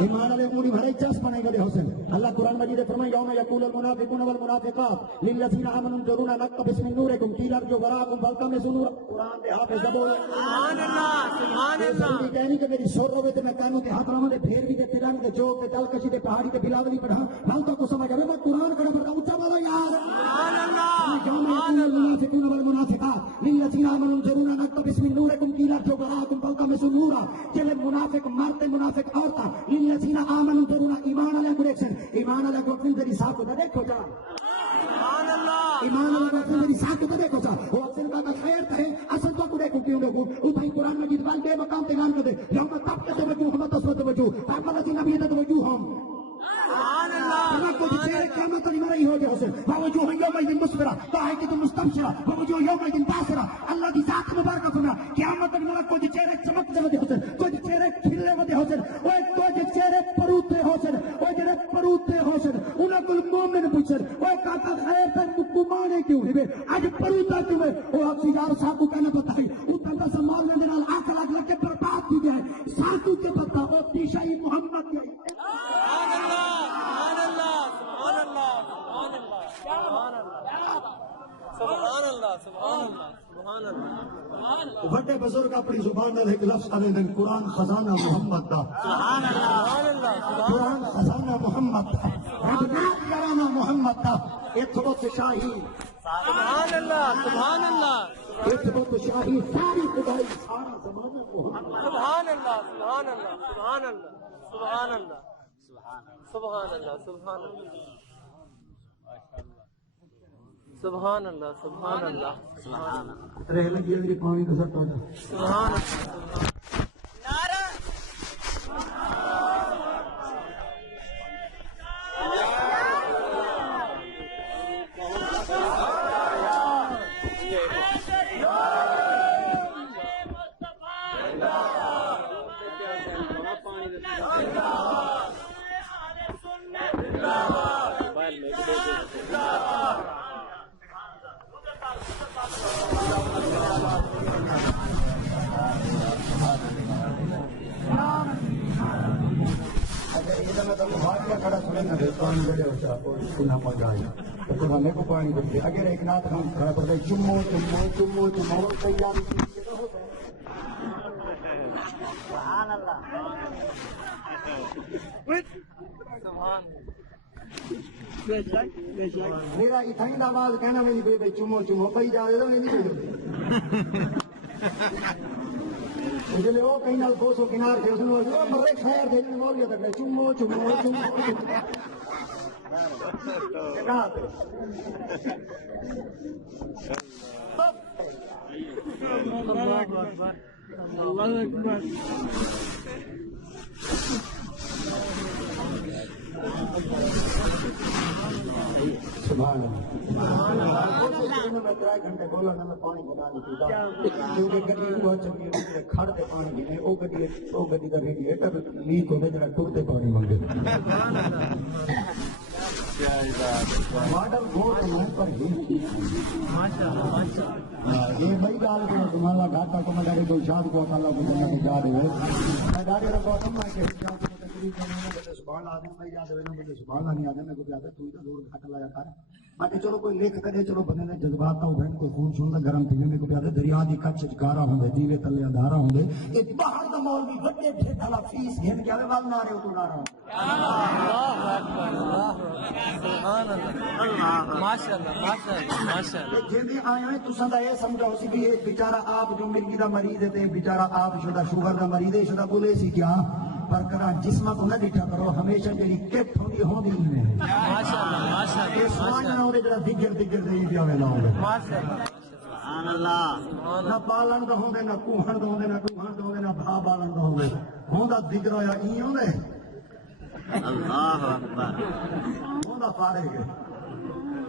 ایمان والے انگلی بھرے چس بنے گا حسین اللہ قرآن مجید نے فرمایا یوم یقول المنافقون والمنافقات للذین آمنوا انظرونا نقتبس من نورکم قیل ارجعوا وراءکم فالتمسوا نورا قرآن دے حافظ زبور سبحان اللہ سبحان اللہ یہ کہنی کہ میری سر روے تے میں کانوں تے ہاتھ راواں دے پھیر بھی تے تلان تے چوک تے دل کشی تے پہاڑی تے بلاولی پڑھا حال تو کو سمجھ آوے میں قرآن کڑا پڑھا اونچا والا یار سبحان اللہ یوم یقول المنافقون والمنافقات للذین آمنوا انظرونا نقتبس من نورکم قیل ارجعوا وراءکم فالتمسوا نورا چلے منافق مرتے منافق عورتاں للذین آمنوا انظرونا ایمان والے کو دیکھن ایمان والے کو اپنی ذری صاحب کو دیکھو جا سبحان اللہ ایمان والے کو اپنی ذری صاحب کو دیکھو جا وہ اکثر کا خیر ہے اصل تو کو دیکھو کیوں لوگوں او بھائی قرآن مجید وال بے مقام تے اعلان کر دے یوم تبقى وجوههم تسود وجوه فاما الذين ابيضت وجوههم سبحان اللہ انا کو چہرے قیامت علی مرئی ہو جائے حسین وجوه يومئذ مسفرة ضاحكة مستبشرة ووجوه يومئذ باسرة اللہ دی ذات مبارکہ فرمایا قیامت علی مرئی کو چہرے چمکتے ودے حسین کو چہرے کھلے ودے حسین او کو چہرے پروتے حسین او جڑے پروتے حسین انہاں کو مومن پوچھن او کاتا خیر تے گمانے کیوں ہے اج پروتا کیوں ہے او اپ یار صاحب کو کہنا پتہ ہے او تندا سمال دے نال آنکھ لگ کے برباد کی گیا ہے ساتھ کے پتہ او تیشائی محمد کی سبحان اللہ سبحان اللہ سبحان اللہ بڑے بزرگ اپنی زبان میں ایک لفظ آنے دن قرآن خزانہ محمد دا سبحان اللہ قرآن خزانہ محمد دا ربنات کرانا محمد دا اتبت شاہی سبحان اللہ سبحان اللہ اتبت شاہی ساری خدائی سارا زمانہ محمد سبحان اللہ سبحان اللہ سبحان اللہ سبحان اللہ سبحان اللہ سبحان اللہ سبحان اللہ سبحان اللہ سبحان اللہ رہ لگی ہے پانی کا سٹ ہو جا سبحان اللہ نعرہ اگر ایک نات ہم کھڑا پڑتا ہے چمو چمو چمو چمو تیار سبحان اللہ سبحان میرا اتنا آواز کہنا میری بھائی چمو چمو پی جا دے جلے وہ کہیں نال کوسو کنار کے اس نے مرے خیر دے مولیا تک چمو چمو چمو کہاں پہ اللہ اکبر اللہ اکبر سبحان اللہ میں 3 گھنٹے بولا نہ میں پانی بنا نہیں پیتا کیونکہ گڈی وہ چنگی کھڑ تے پانی نہیں او گڈی دا ریڈیٹر لیک ہو جڑا ٹرتے پانی منگے ماڈل گوڑ میں پر ہی ماشاءاللہ ماشاءاللہ یہ بھائی گال کے تمہارا گھاٹا کو میں ڈاڑی کوئی شاد کو اللہ کو جنت جا دے میں ڈاڑی رکھو تم میں کہ سبحان آدمی میں یاد ہوئے مجھے سبحان نہیں آدمی میں کو یاد ہے تو ہی تو دور گھاٹ لایا کر میں کہ چلو کوئی لکھ کرے چلو بندے نے جذبات کا بہن کوئی خون شون دا گرم تھی میں کو یاد ہے دریا دی کچھ گارا ہوندے دیوے تلے اندھارا ہوندے ایک باہر دا مولوی بڑے ڈھیلا فیس گھن کے آوے وال نہ رہے تو نہ رہا اللہ اکبر سبحان اللہ ماشاءاللہ ماشاءاللہ ماشاءاللہ جیندی آئے ہیں تساں دا یہ سمجھاؤ سی کہ ایک بیچارہ آپ جو مرگی دا مریض ہے تے بیچارہ آپ شدہ شوگر دا مریض ہے شدہ بولے سی کیا پر کرا جسمہ کو نہ ڈٹھا کرو ہمیشہ جڑی کٹ ہوندی میں ماشاءاللہ ماشاءاللہ یہ سوائنا ہوندے جڑا دگر دے دیا ویلا ہوندے ماشاءاللہ سبحان اللہ نہ بالن دا ہوندے نہ کوہن دا ہوندے نہ ٹوہن دا ہوندے نہ بھا بالن دا ہوندے ہوندا دگر یا ای ہوندے اللہ اکبر ہوندا فارغ ہے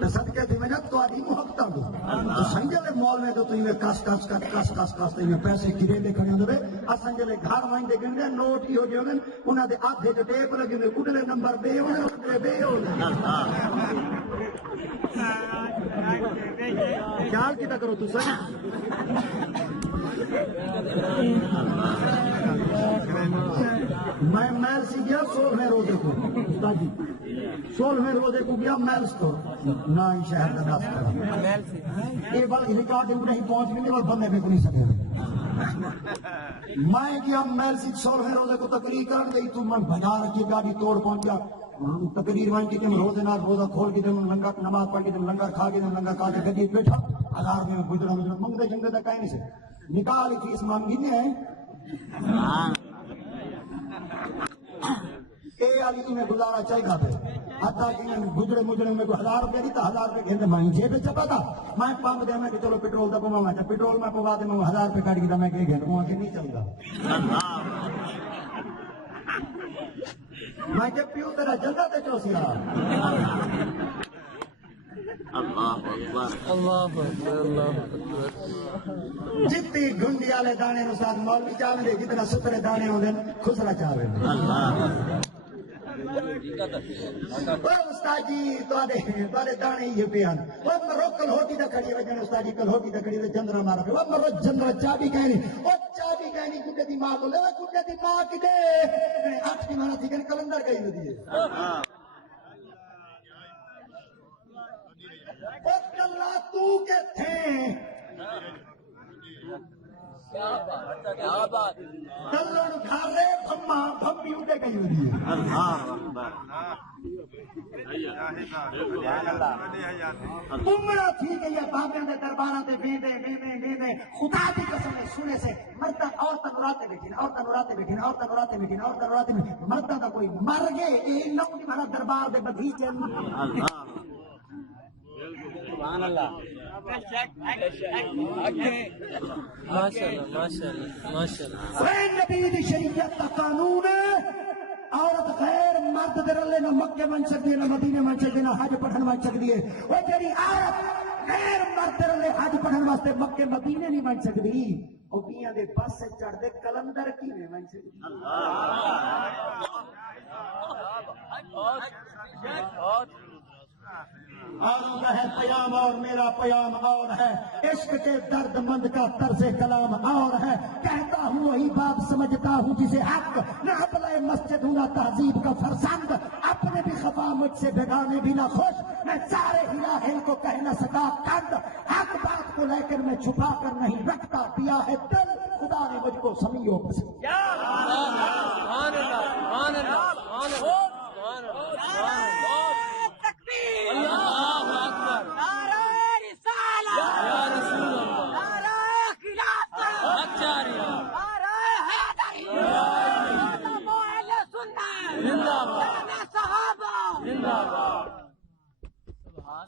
تے صدقے دی میں تو ادی محبتاں دو تو سنجلے مول میں تو تیں کس تے پیسے گرے دے کھڑے ہوندے ا سنجلے گھر وائیں دے گندے نوٹ ہی ہو جوندے انہاں دے آدھے تے ٹیپ لگے ہوندے اڈلے نمبر بے ہوندے بے ہوندے خیال کیتا کرو تو سن میں محل سی گیا 16ویں روزے کو استاد جی 16ویں روزے کو گیا محل کو نہ ہی شہر کا راستہ یہ بات ریکارڈ نہیں پہنچ گئی اور بندے پہ کو نہیں سکے میں گیا محل سی 16ویں روزے کو تقریر کرن گئی تو میں بھجا رکھی گاڑی توڑ پہنچ گیا تقریر وائن کی تم روزے نال روزہ کھول کے تم لنگر نماز پڑھ کے تم لنگر کھا کے تم لنگر کھا کے گڈی بیٹھا 1000 میں گزرا منگتے جنگتے تک کہیں نہیں سے نکالی فیس مانگی نہیں ہے اے علی تمہیں گزارا چاہیے گا پہ حتیٰ کہ گزرے مجرے میں کو 1000 روپے دیتا 1000 روپے گھنٹے میں جیب چپا تھا میں پمپ دیا میں کہ چلو پیٹرول دا پوا میں پیٹرول میں پوا دے میں 1000 روپے کاٹ گیا میں کہ گھنٹے وہاں کے نہیں چل گا میں کہ پیو تیرا جلدہ تے چوسیا اللہ اکبر اللہ اکبر اللہ اکبر جتنی گھنڈی والے دانے نو ساتھ مولوی چاہے دے جتنا سترے دانے ہوندے خسرا چاہے اللہ استاد جی تواڈے دانے یہ بیان وہ مرو کلہوٹی دا کھڑی وجن استاد جی کلہوٹی دا کھڑی تے جندرا مار کے وہ مرو جندرا چابی کہنی او چابی کہنی کتے دی ماں کو لے کتے دی ماں کدے اٹھ کی مانا تھی کہ کلندر گئی ندی ہے او کلا تو کے تھے کیا بات کلن گھارے بھما بھمی اٹھے گئی ندی ہے اللہ اکبر بمڑا تھی گئی ہے بابیاں دے درباراں تے ویندے خدا دی قسم سنے سے مردہ عورتاں نوراتے بیٹھین مردہ دا کوئی مر گئے اے نو دی بھلا دربار دے بدیچے اللہ سبحان اللہ ماشاءاللہ ماشاءاللہ ماشاءاللہ اے نبی دی شریعت دا قانون ہے عورت غیر مرد دے رلے نہ مکے بن سکتی ہے نہ مدینے بن سکتی ہے نہ حج پڑھن بن سکتی ہے وہ جڑی عورت غیر مرد دے رلے حج پڑھن واسطے مکے مدینے نہیں بن سکتی وہ پیاں دے بس سے چڑھ دے کلندر کیویں بن سکتی آلودہ ہے پیام اور میرا پیام اور ہے عشق کے درد مند کا طرز کلام اور ہے کہتا ہوں وہی بات سمجھتا ہوں جسے حق نہ بلائے مسجد ہوں نہ تہذیب کا فرزند اپنے بھی خفا مجھ سے بگانے بھی نہ خوش میں سارے ہلا ہل کو کہہ نہ سکا کند حق بات کو لے کر میں چھپا کر نہیں رکھتا پیا ہے دل خدا نے مجھ کو سمیو پسند سبحان اللہ سبحان اللہ سبحان اللہ سبحان اللہ اللہ اکبر یا رسول اللہ اچاری زندہ باد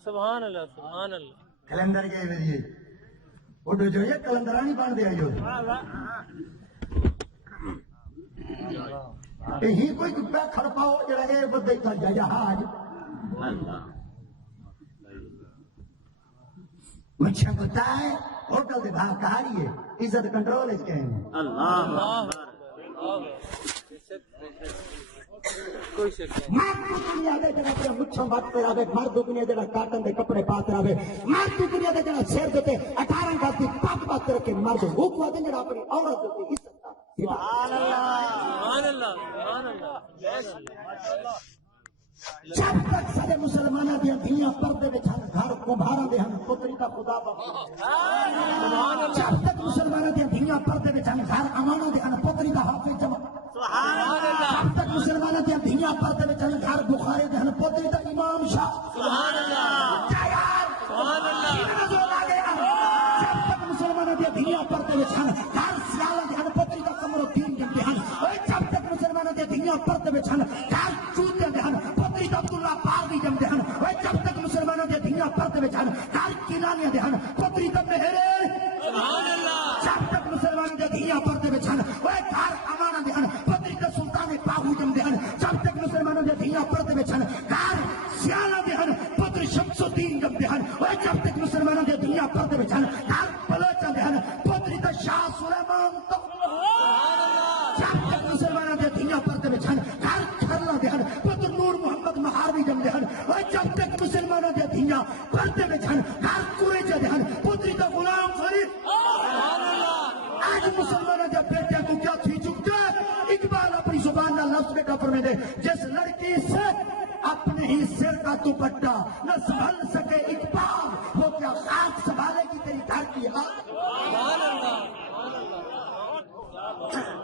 سبحان اللہ سبحان اللہ کلندر گئے ویسے اڈو جو یہ کلندرانی بن دیا جو ہی کوئی پہ کھڑ پاؤ جڑا اے بدے تھا جہاز مچھا پتا ہے ہوٹل دے بھاگ کہاری ہے عزت کنٹرول اس کے ہیں اللہ کوئی شک نہیں مرد دنیا دے جڑا اپنے مچھاں بات پہ آوے مرد دنیا دے کاٹن دے کپڑے پات رہے مرد دنیا دے جڑا سر دے 18 گز دی پگ بات رکھے مرد حکم دے جڑا اپنی عورت دے عزت سبحان اللہ سبحان اللہ سبحان اللہ جب تک سارے مسلمانوں دیا دھیاں پردے وچ ہن گھر کمبھارا دے ہن پتری دا خدا بخشے جب تک مسلمانوں دیا دھیاں پردے وچ ہن گھر امانہ دے ہن پتری دا حافظ جمع جب تک مسلمانوں دیا دھیاں پردے وچ ہن گھر بخاری دے ہن پتری دا امام شاہ سبحان اللہ کیا یار سبحان اللہ جب تک مسلمانوں دیا دھیاں پردے وچ ہن گھر سیالاں دے ہن پتری دا قمر الدین جمتے ہن اوے جب تک مسلمانوں دیا دھیاں پردے وچ ہن گھر چوتے دے ہن پتری دا عبداللہ پاروی جمتے ہن اوے جب تک مسلمانوں دیا دھیاں پردے وچ ہن گھر کنانیاں دے ہن پتری دا مہر سبحان اللہ جب تک مسلمانوں دیا دھیاں پردے وچ ہن اوے گھر امانہ دے ہن پتری دا سلطان باہو جمتے ہن جب تک مسلمانوں دیا دھیاں پردے وچ ہن گھر سیالاں دے ہن پتری شمس الدین جمتے ہن اوے جب تک مسلمانوں دیا دھیاں پردے وچ ہن گھر بلوچاں دے ہن پتری دا شاہ سلیمان تو جب تک مسلمانوں دیا دھیاں پردے وچ ہن گھر کھرلا دے ہن پتر نور محمد مہاروی جمتے ہن اوے جب تک مسلمانوں دیا دھیاں پردے وچ ہن گھر قریش دے ہن پتری دا غلام فرید آج مسلمانوں دیا بیٹے کو کیا تھی چکتا ہے اقبال اپنی زبان نہ لفظ میں کفر میں دے جس لڑکی سے اپنے ہی سر کا دوپٹہ نہ سنبھل سکے اقبال وہ کیا خاک سنبھالے گی تیری گھر کی ہاتھ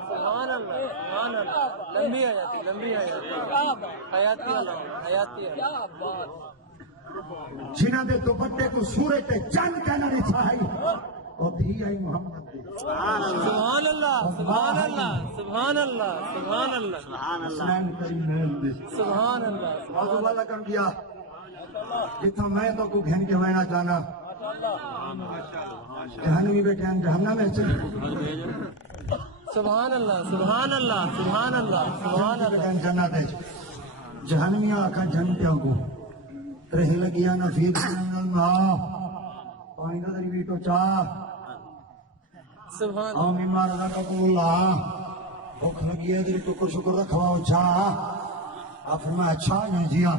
سبحان اللہ سبحان اللہ لمبی حیاتی جنہاں دے دوپٹے کو سورج تے چند کہنا نہیں چاہی اور بھی آئی محمد دی سبحان اللہ سبحان اللہ سبحان اللہ سبحان اللہ اسلام کریم محل دی سبحان اللہ موضوع والا کم کیا جتنا میں تو کو گھن کے وینا چاہنا جہنمی بیٹھے ہیں جہنم میں چلے سبحان اللہ سبحان اللہ سبحان اللہ سبحان اللہ جنت ہے جہنمیاں آکھا جنتیاں کو رہ لگیا نہ فیق من الماء پانی دا دری بیٹو چاہ سبحان آمی مارا رکھو اللہ بھوک لگی ہے دری ٹکر شکر رکھواؤ چاہ آپ فرمایا اچھا نہیں جیا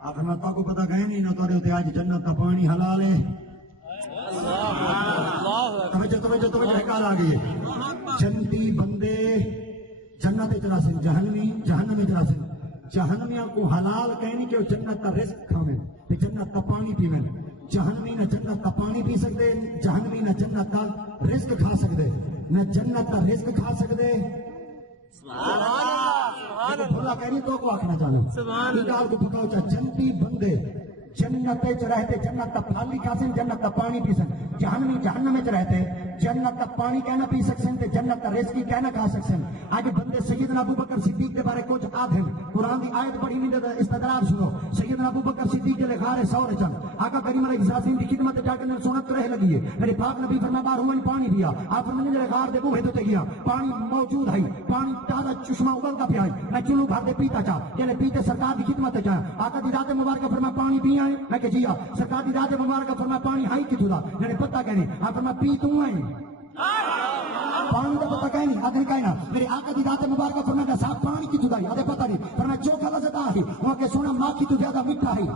آپ فرمایا تو کو پتہ گئے نہیں نہ تو رہے آج جنت کا پانی حلال ہے توجہ حکال آگئی ہے جنتی بندے جنت اجراسن جہنم اجراسن جہنمیاں کو حلال کہنی کہ وہ جنت کا رزق کھاویں پھر جنت کا پانی پیویں جہنمی نہ جنت کا پانی پی سکتے جہنمی نہ جنت کا رزق کھا سکتے نہ جنت کا رزق کھا سکتے سبحان اللہ بھلا کہنی تو کو آکھنا چاہوں ایک کو پکاؤ چاہ جنتی بندے جنت پہ رہتے جنت کا پھل کھا سن جنت کا پانی پی سن جہنمی جہنم میں رہتے جنت کا پانی کہنا پی سکسن تے جنت کا رزق کہنا کھا سکسن آج بندے سیدنا ابو بکر صدیق کے بارے کچھ آدھم قرآن دی آیت پڑھی نہیں دیتا استدراب سنو سیدنا ابو بکر صدیق کے لئے غار سور چل آقا کریم علیہ السلام کی خدمت جا کے سنت رہ لگی ہے میرے پاک نبی فرما بار ہوئے پانی پیا آپ فرمانے میرے غار دے بوہے تو گیا پانی موجود ہے پانی تازہ چشمہ اگل کا پیا ہے میں چلو گھر دے پیتا چاہ جلے پیتے سرکار کی خدمت چاہ آقا دی ذات مبارکہ فرما پانی پیا ہے میں کہ جیا سرکار دی ذات مبارکہ فرما پانی ہائی کی تھوڑا میرے پتہ کہنے آپ فرما پی تو آئیں پانی کا پتہ کہیں نہیں آدھے کہنا میرے آقا دی ذات مبارکہ فرمایا صاحب پانی کی تھوڑا آدھے پتہ نہیں فرمایا چوکھا لذتا ہے وہاں کے سونا ماں کی تو زیادہ مٹھا ہے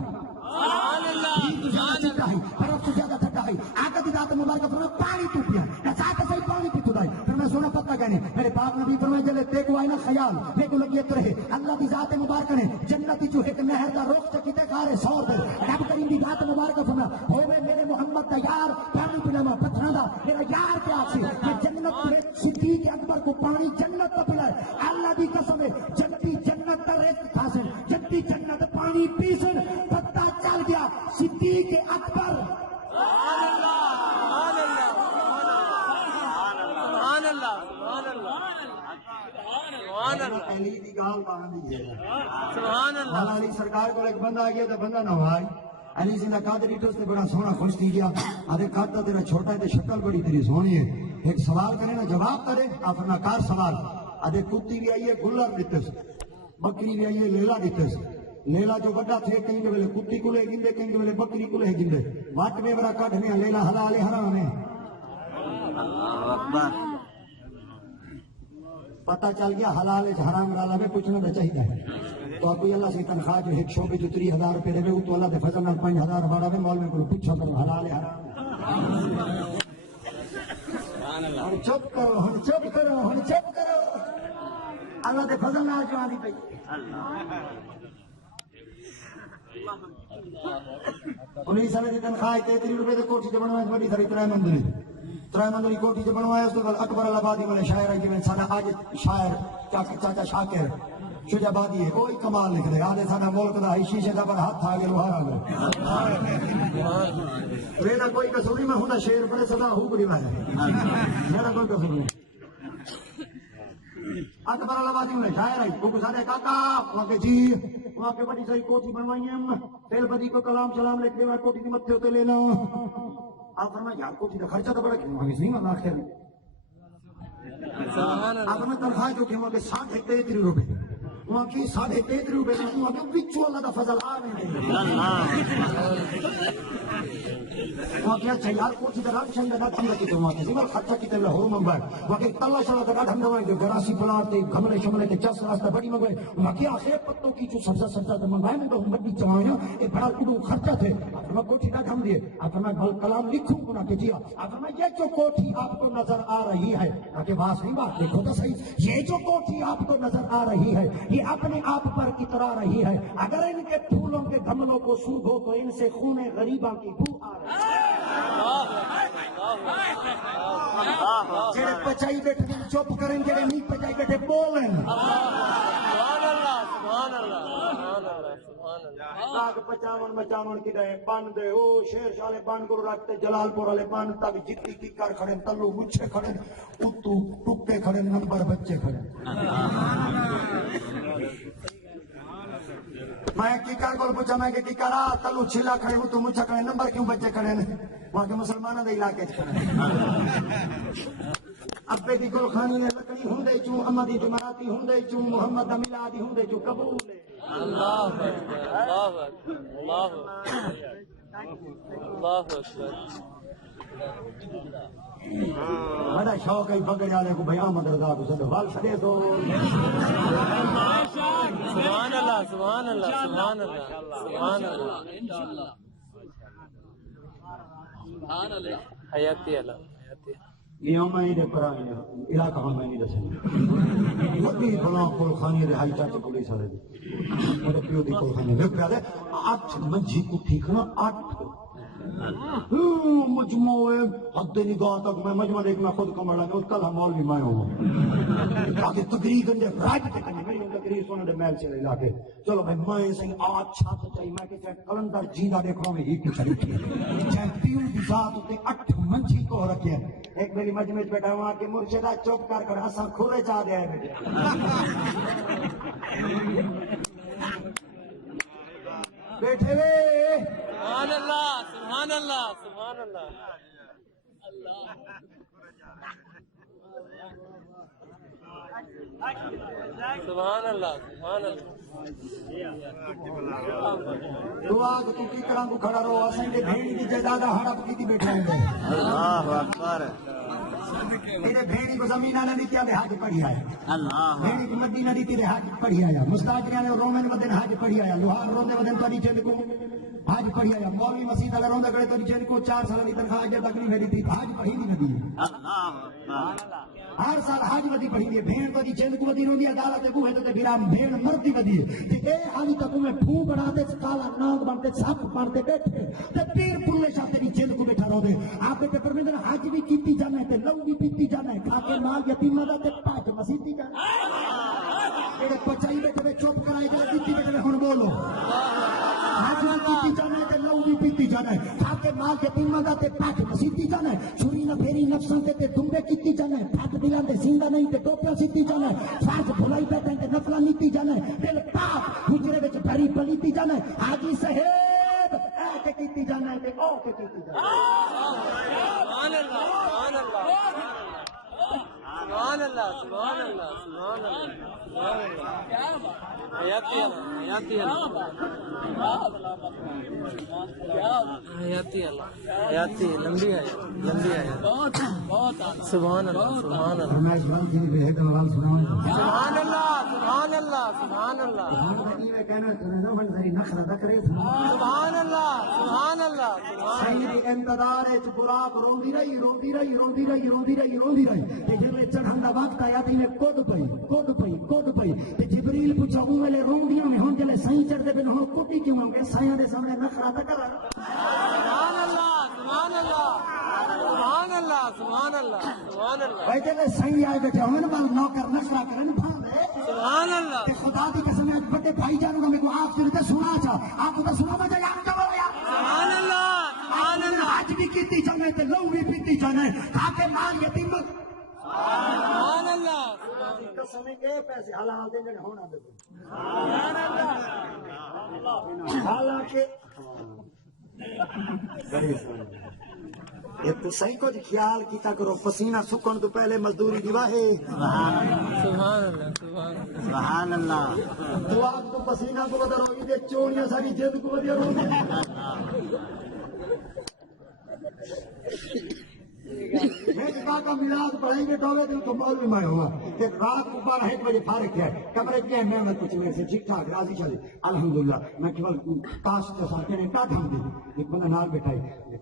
تو زیادہ چٹا ہے برف تو زیادہ ٹھٹا ہے آقا دی ذات مبارکہ فرمایا پانی تو پیا ایسا صحیح پانی کی تھوڑا ہے فرمایا سونا پتہ کہنے میرے پاک نبی فرمایا جلے تے کو آئے نا خیال تے کو لگیت رہے اللہ دی ذات مبارکہ نے جنتی جو ایک نہر دا رخ چکیتے کھارے سور دے رب کریم دی ذات مبارکہ فرمایا ہوئے میرے محمد دا یار پانی پلاما پتھرہ دا میرا یار کیا آکسی میں جنت میں صدیق اکبر کو پانی جنت تا پلائے اللہ دی قسم ہے جنتی جنت تا رزق کھاسن جنتی جنت پانی پیسن پتہ چل گیا صدیق اکبر سبحان اللہ سبحان اللہ سبحان اللہ علی دی گال باندھی ہے سبحان اللہ علی سرکار کو ایک بندہ آ گیا تو بندہ نہ ہوئی علی زندہ قادری تو اس نے بڑا سونا خوش تھی گیا آدھے قادر تیرا چھوٹا ہے تے شکل بڑی تیری سونی ہے ایک سوال کرے نا جواب کرے آپ اپنا کار سوال آدھے کتی بھی آئیے گلر دیتس بکری بھی آئیے لیلا دیتس لیلا جو بڑا تھے کہیں کے ویلے کتی کو لے گندے کہیں کے ویلے بکری کو لے گندے واٹ میں بڑا کٹ میں لیلا حلال حرام ہے پتہ چل گیا حلال حرام رالا میں پوچھنا تو چاہیے تو کوئی اللہ سے تنخواہ جو ایک شعبے جو 3000 روپے دے وہ تو اللہ دے فضل نال 5000 باڑا میں مول میں کو پوچھو کرو حلال حرام ہن چپ کرو ہن چپ کرو ہن چپ کرو اللہ دے فضل نال جوانی پئی انہیں سال کی تنخواہ 33 روپے تے کوٹھی تے بنوایا بڑی ساری 3 منزلی کوٹھی تے بنوایا اس کے اکبر آبادی والے شاعر ہیں جویں سارا اج شاعر چاچا شاکر شجاع آبادی ہے کوئی کمال لکھ دے آدھے سارا ملک دا شیشے دا پر ہاتھ آ گیا لوہار آ گیا میرا کوئی قصور نہیں میں ہوں شیر پڑے صدا ہو بڑی بات ہے میرا کوئی قصور نہیں اکبر آبادی میں شاعر ہے وہ سارے کاکا وہاں کے جی وہاں کے بڑی ساری کوٹھی بنوائی ہیں تیل بدی کو کلام سلام لکھ دے میں کوٹھی کی متھے ہوتے لینا آپ فرمائیں یار کوٹھی کا خرچہ تو بڑا کیوں وہاں نہیں میں آخر میں آپ میں تنخواہ جو کہ وہاں کے 33.5 روپے وہاں کی 33.5 روپے وہاں کے بچوں اللہ کا فضل آ رہے ہیں وہاں کیا چیار کوٹھی کا رات شنگا نہ تھنگا کیتے وہاں کے سیور خرچہ کیتے اللہ ہور منگوائے وہاں کے تلا شلا کا ڈھنگ دوائی جو گراسی پلاٹ تے گھملے شملے تے چس راستہ بڑی منگوائے وہاں کیا آخر پتوں کی جو سبزہ تے منگوائے میں تو بڑی چوائیں اے بڑا اڑو خرچہ تھے آپ میں کوٹھی کا ڈھنگ دیے آپ میں کلام لکھوں انہاں کے جی آپ میں یہ جو کوٹھی آپ کو نظر آ رہی ہے کہ باس نہیں بات دیکھو تو صحیح یہ جو کوٹھی آپ کو نظر آ رہی ہے یہ اپنے آپ پر اترا رہی ہے اگر ان کے پھولوں کے گملوں کو سونگھو تو ان سے خون غریباں کی بو آ رہی ہے جڑے پچائی بیٹھے چپ کریں جڑے نہیں پچائی بیٹھے بولیں آگ پچاون مچاون کی رہے بان دے او شیر شالے بان کو رکھتے جلال پور والے بان تک جتنی کی کر کھڑے تلو مچھے کھڑے اتو ٹکے کھڑے نمبر بچے کھڑے میں کی کر کو پوچھا میں کہ کی کرا تلو چھلا کھڑے اتو مچھے کھڑے نمبر کیوں بچے کھڑے وہاں کے مسلمانوں دے علاقے کھڑے ابے دی گل خانی ہے لکڑی ہوندے چوں اما دی جماعتی ہوندے چوں محمد دا میلادی ہوندے چوں قبول ہے اللہ اللہ اللہ اکبر بڑا شوق ہے بگڑ والے کو بھائی احمد رضا کو سدو وال سدے دو سبحان اللہ سبحان اللہ سبحان اللہ سبحان اللہ انشاءاللہ سبحان اللہ حیاتی اللہ یہ میں دے پرانے علاقہ میں نہیں دسیں وڈی بلا کول خانی رہائی چاچا پولیس والے دی اور پیو دی کول خانی دیکھ پیا دے 8 منجھی کو ٹھیک نا 8 مجموعے حد نگاہ تک میں مجمع دیکھ میں خود کمر لگا کل ہم مولوی میں ہوں تاکہ تقریر کرنے راج تے کرنے میری تقریر سونے دے محل چلے علاقے چلو بھائی میں سنگ آج چھاپ چاہیے میں کہ چاہے کلندر جیندہ دیکھ رہا ہوں یہ کچھ نہیں چاہے پیو دی ذات ہوتے 8 منجھی کو رکھے ایک میری مجمع بیٹھا ہوں کہ مرشدہ چوپ کر کر اساں کھولے چاہ دے آئے بیٹھے وے سبحان اللہ سبحان اللہ سبحان اللہ سبحان اللہ سبحان اللہ دعا کہ تو کی طرح کو کھڑا رہو اسیں دے بھیڑی دی جائیداد ہڑپ کی بیٹھے ہیں اللہ اکبر تیرے بھیڑی کو زمین نہ دی تے حج پڑھی آیا اللہ بھیڑی کو مدینہ دی تے حج پڑھی آیا مستاجریاں نے رومن ودن حج پڑھی آیا لوہار روندے ودن تاری چند کو حج پڑھی آیا مولوی مسجد والا روندا گڑے تاری چند کو 4 سال دی تنخواہ اج تک نہیں میری تھی حج پڑھی نہیں ندی اللہ ہر سال حج ودی پڑھی دی بھیڑ تو دی چند کو ودی روندی عدالت کو ہے تے بیرام بھیڑ مرتی ودی تے اے حالی تک میں پھو بناتے کالا ناگ بنتے سب بنتے بیٹھے تے پیر پلے شاہ تیری چند کو بیٹھا رو دے آپ کے پرمیندر حج بھی کیتی جانا ہے تے لو بھی پیتی جانا ہے کھا کے مال یتیماں دا تے پاج مسیتی جانا اے پچائی بیٹھے چپ کرائی تے دیتی بیٹھے ہن بولو حج بھی کیتی جانا ہے تے لو بھی پیتی جانا ہے کھا کے مال یتیماں دا تے پاج مسیتی جانا ہے چھری نہ پھیری نفساں تے دمبے کیتی جانا ہے پھٹ دلاں تے زندہ نہیں تے ٹوپیاں سیتی جانا ہے فرض بھلائی بیٹھے تے نفلاں نیتی جانا ہے دل پاک حجرے وچ بھری پلیتی جانا ہے حاجی صاحب اے کہ کیتی جانا ہے تے او کہ کیتی جانا ہے سبحان اللہ سبحان اللہ سبحان اللہ سبحان اللہ سبحان اللہ کیا بات حیاتی اللہ حیاتی اللہ حیاتی اللہ حیاتی لمبی ہے لمبی ہے بہت بہت سبحان اللہ سبحان اللہ میں سوال کی ہے کہ سبحان سبحان اللہ سبحان اللہ سبحان اللہ میں کہنا سنو من ذری نخرہ دکرے سبحان اللہ سبحان اللہ سید انتظار وچ براق روندی رہی روندی رہی روندی رہی روندی رہی روندی رہی تے جے چڑھن دا وقت آیا تے کڈ پئی پئی تے جبریل پوچھا او ویلے روندیاں میں ہن جلے سائیں چڑھدے پے ہن کوٹی کیوں ہوں گے سائیں دے سامنے نخرا تے کرا سبحان اللہ سبحان اللہ سبحان اللہ سبحان اللہ سبحان اللہ بھائی جلے سائیں آئے بیٹھے ہوں نا نوکر نخرا کرن بھاندے سبحان اللہ تے خدا دی قسم ہے بڑے بھائی جانوں نے کو آپ تے سنا چا آپ کو سنا مجھے یاد کرو یار سبحان اللہ سبحان اللہ آج بھی کیتی جانے تے لو بھی پیتی جانے تاکہ مال یتیم سبحان اللہ قسم اے پیسے حلال دے جڑے ہونا دے حالانکہ یہ تو صحیح کچھ خیال کیتا کرو پسینہ سکن تو پہلے مزدوری دی واہے سبحان اللہ سبحان اللہ دعا تو پسینہ کو بدر ہوئی دے چونیاں ساری جد کو بدر ہوئی میں کہا کا میلاد پڑھیں گے تو مولوی میں ہوا کہ رات کو 12 بجے فارغ ہے کمرے کے میں کچھ میں سے ٹھیک ٹھاک راضی چلے الحمدللہ میں کیول کاش کے ساتھ نے کا دھم دی ایک بندہ نال بیٹھا ہے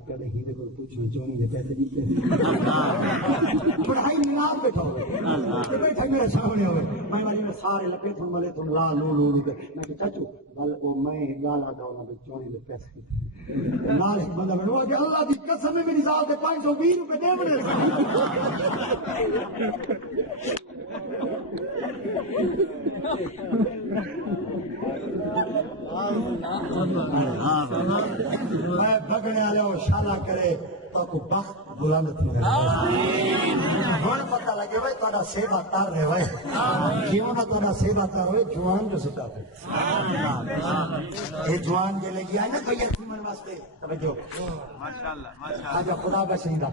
کہتے ہی دے کو پوچھو چونی دے پیسے دیتے پڑھائی میلاد بیٹھا ہو کہ بیٹھا میرے سامنے ہوئے میں والی میں سارے لپے تھن ملے تھن لا لو لو میں کہ چچو بل او میں گالا داونا دے چونی دے پیسے نال ایک بندہ بنوا کہ اللہ دی قسم ہے میری ذات دے 520 روپے دے بنے میں بگڑے والے شالا کرے تو کو بخت بلند تھی ہن پتہ لگے بھائی تہاڈا سیوا کر رہے ہوئے کیوں نہ تہاڈا سیوا کر ہوئے جوان جو سٹا تے اے جوان جے لگی ہے نا کوئی من واسطے توجہ ماشاءاللہ ماشاءاللہ آجا خدا بخشیندا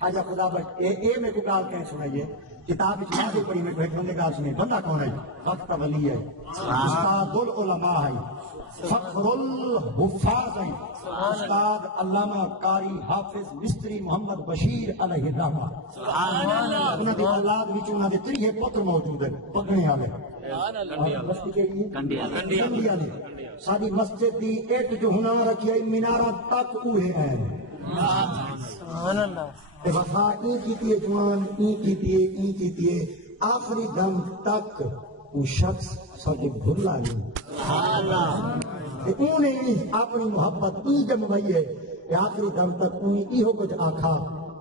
آجا خدا بخش اے میں کو گال کہیں سنائیے کتاب میں پڑھی میں ایک بندے گال سنی بندہ کون ہے فقط ولی ہے استاد العلماء ہے فخر الحفاظ ہے استاد علامہ قاری حافظ مستری محمد بشیر علیہ الرحمہ سبحان اللہ انہاں دی اولاد وچ انہاں دے 3 پتر موجود ہیں پگنے والے بستی کے کنڈی والے ساری مسجد دی ایک جو ہنا رکھی ہے مینارہ تک اوہے ہیں سبحان اللہ تے وفا ای کیتی ہے جوان ای کیتی ہے آخری دم تک وہ شخص ساڈے بھلا نہیں سبحان اللہ تے اونے اپنی محبت ای جموائی ہے کہ آخری دم تک اونے ایہو کچھ آکھا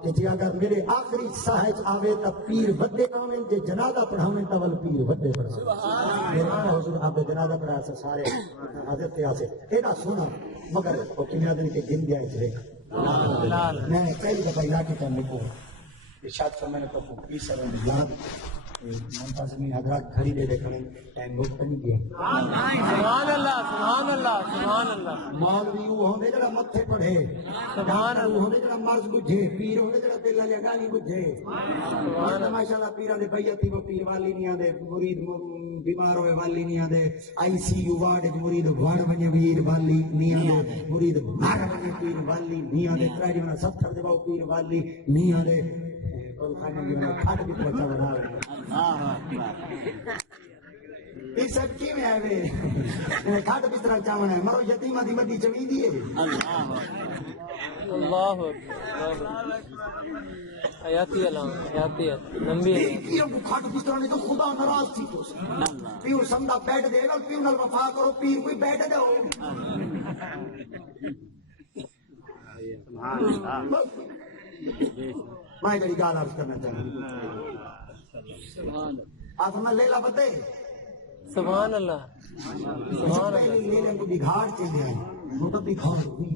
کہ جی اگر میرے آخری ساحج آوے تا پیر وڈے آویں جے جنازہ پڑھاویں تا ول پیر وڈے پڑھاویں میرے حضور آپ جنازہ پڑھایا سے سارے حضرت آسے ایڈا سونا مگر وہ کنیا دن کے گن دیا ہے میں کئی دفعہ علاقے کا نکو ارشاد فرمانے کو 20 سال یاد منتظمین حضرات گھڑی دے دیکھنے ٹائم بہت نہیں گیا سبحان اللہ سبحان اللہ سبحان اللہ مولوی وہ ہوندے جڑا متھے پڑھے سبحان اللہ وہ ہوندے جڑا مرض بجھے پیر ہوندے جڑا دل والی گالی بجھے سبحان اللہ ماشاءاللہ پیراں دے بیعتی وہ پیر والی نہیں آندے مرید بیمار ہوئے والی نہیں آندے آئی سی یو وارڈ وچ مرید وڑ ونجے ویر والی نہیں آندے مرید مار ونجے پیر والی نہیں آندے تراجی ونا 70 دے باو پیر والی نہیں آندے کل کھانے کی کھاٹ بھی پہنچا بنا یہ سب کی میں آئے ہوئے کھاٹ بھی طرح چاہونا ہے مرو یتیمہ دی مدی چوی دیئے اللہ حیاتی علام حیاتی لمبی پیروں کو کھاٹ بھی طرح نہیں تو خدا نراز تھی تو پیر سمدہ بیٹھ دے گا پیر نال وفا کرو پیر کوئی بیٹھ دے ہو میں جڑی گال عرض کرنا چاہوں آپ میں لیلہ بدے سبحان اللہ سبحان اللہ لیلہ کو بگھاڑ چلے آئیں موٹا بگھاڑ ہوئی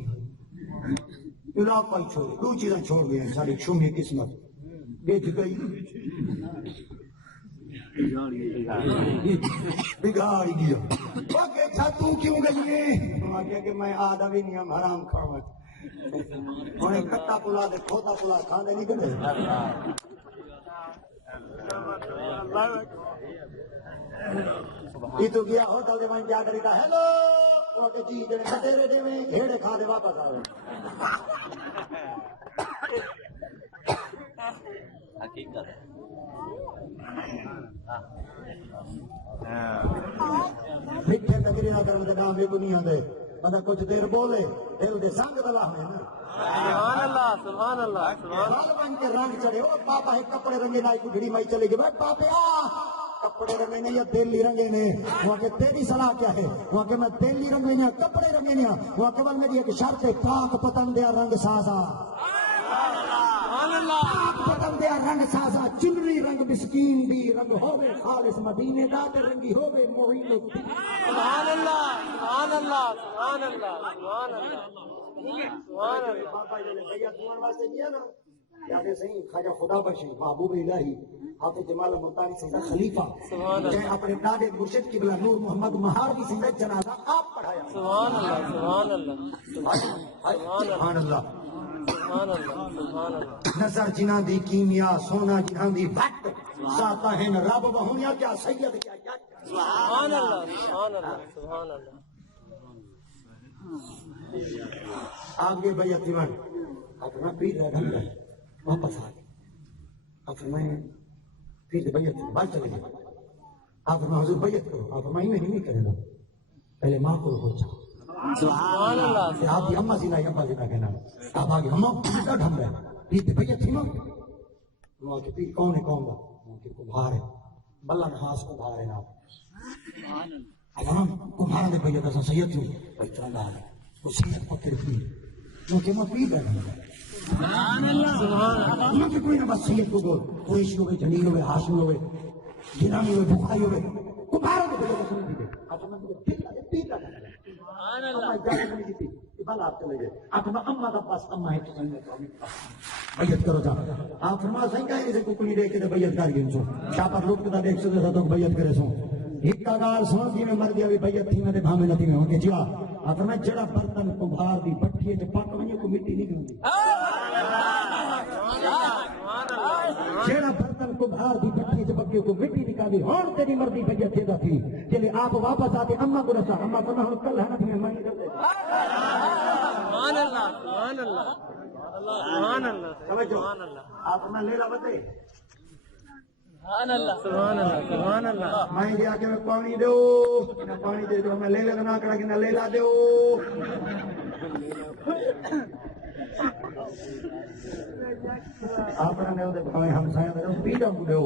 علاق پائی چھوڑے دو چیزیں چھوڑ گئے ہیں ساری شمی قسمت بیٹھ گئی بگاڑ گیا وہ تو کیوں گئی ہے کہ میں آدھا بھی نہیں ہم حرام کھاؤں انہیں کٹا پلا دے کھوتا پلا کھانے نہیں کرے یہ تو گیا ہوٹل دے وہاں کیا کرے گا ہیلو انہوں نے چیز دینے کٹیرے دے میں گھیڑے کھا دے واپس آئے حقیقت مٹھے تکری نہ کرنے دے نام بھی نہیں آتے بندہ کچھ دیر بولے دل دے سنگ دلا ہوئے نا سبحان اللہ سبحان اللہ بال بن کے رنگ چڑھے او پاپا ایک کپڑے رنگے نائی کو گھڑی مائی چلے گی بھائی پاپے آ کپڑے رنگے نے یا دل ہی رنگے نے؟ وہاں کے تیری صلاح کیا ہے؟ وہاں کے میں دل ہی رنگے نے کپڑے رنگے نے؟ وہاں کے میری ایک شرط ہے پاک پتن دیا رنگ سازا، پاک پتن دیا رنگ سازا، چنری رنگ مسکین دی رنگ ہوے خالص مدینے دا تے رنگی ہوے موہی لوگ سبحان اللہ سبحان اللہ سبحان اللہ سبحان اللہ سبحان اللہ بابا جی نے بیعت ہونے واسطے کیا نا، یاد صحیح خواجہ خدا بخش محبوب الہی حافظ جمال ملتانی سیدہ خلیفہ جے اپنے دادے مرشد قبلہ نور محمد مہار کی سیدہ جنازہ آپ پڑھایا. سبحان اللہ سبحان اللہ سبحان اللہ. سبحان اللہ سبحان اللہ نظر جنہ دی کیمیا سونا جنہ دی وقت ساتا ہے رب وہونیا کیا سید کیا جج. سبحان اللہ سبحان اللہ سبحان اللہ. آگے بیعت دیوان اپنا پیر رہ گھر واپس آ گئے. آپ فرمائیں پھر بیعت بات چلے گئے. آپ فرمائیں حضور بیعت کرو. آپ فرمائیں میں نہیں کرے گا، پہلے ماں کو پوچھا. سبحان اللہ آپ کی اماں زندہ ابا زندہ کہنا. آپ آگے اماں کا ڈھم رہے پیر کی بیعت تھی نا. وہاں کے پیر کون ہے کون گا؟ وہاں کے کمبھار ہے، بلہ نحاس کمبھار ہے آپ. اب ہم کمبھارا دے بیعت ایسا سید تھی بھائی چاندہ آگے وہ سید کو پھر پیر کیونکہ میں پیر رہنا ہے. کیونکہ کوئی نہ بس سید کو بول قریشی ہوئے جلیل ہوئے ہاشم ہوئے گرامی ہوئے بخاری ہوئے کمبھارا دے بیعت ایسا نہیں تھی. آپ میں مجھے پیر لگے پیر لگے اماں اجازت نہیں دیتی کہ بل آپ چلے گئے. آپ میں اماں کا پاس اماں ہے تو سننے تو بیعت کرو جا. آپ فرما صحیح کہیں اسے ککڑی دیکھ کے بیعت کر گئے سو شاپر لوگ کتا دیکھ سکتے تھا تو بیعت کرے سو ایک کا گال سو جی میں مر گیا بھی بیعت تھی میں بھامے نہ تھی میں ہوگی جا. آپ فرما جڑا برتن کمبھار دی بٹھی ہے پک ونجے کو مٹی نہیں گرندی. جڑا برتن کمبھار دی بٹھی ہے پکے کو مٹی نکالی ہون تیری مرضی بیعت تھی تھی چلے آپ واپس آتے اماں کو رسا. اماں کو نہ کل ہے نا تھی میں مانی کر دے. سبحان اللہ سبحان اللہ سبحان اللہ سبحان اللہ. آپ فرما لیلا بتے سبحان اللہ سبحان اللہ سبحان اللہ. میں گیا کہ میں پانی دو نہ پانی دے دو میں لیلا کا نہ کرا کہ نہ لیلا دو. آپ نے وہ دے ہم سایہ دے پی دو دو.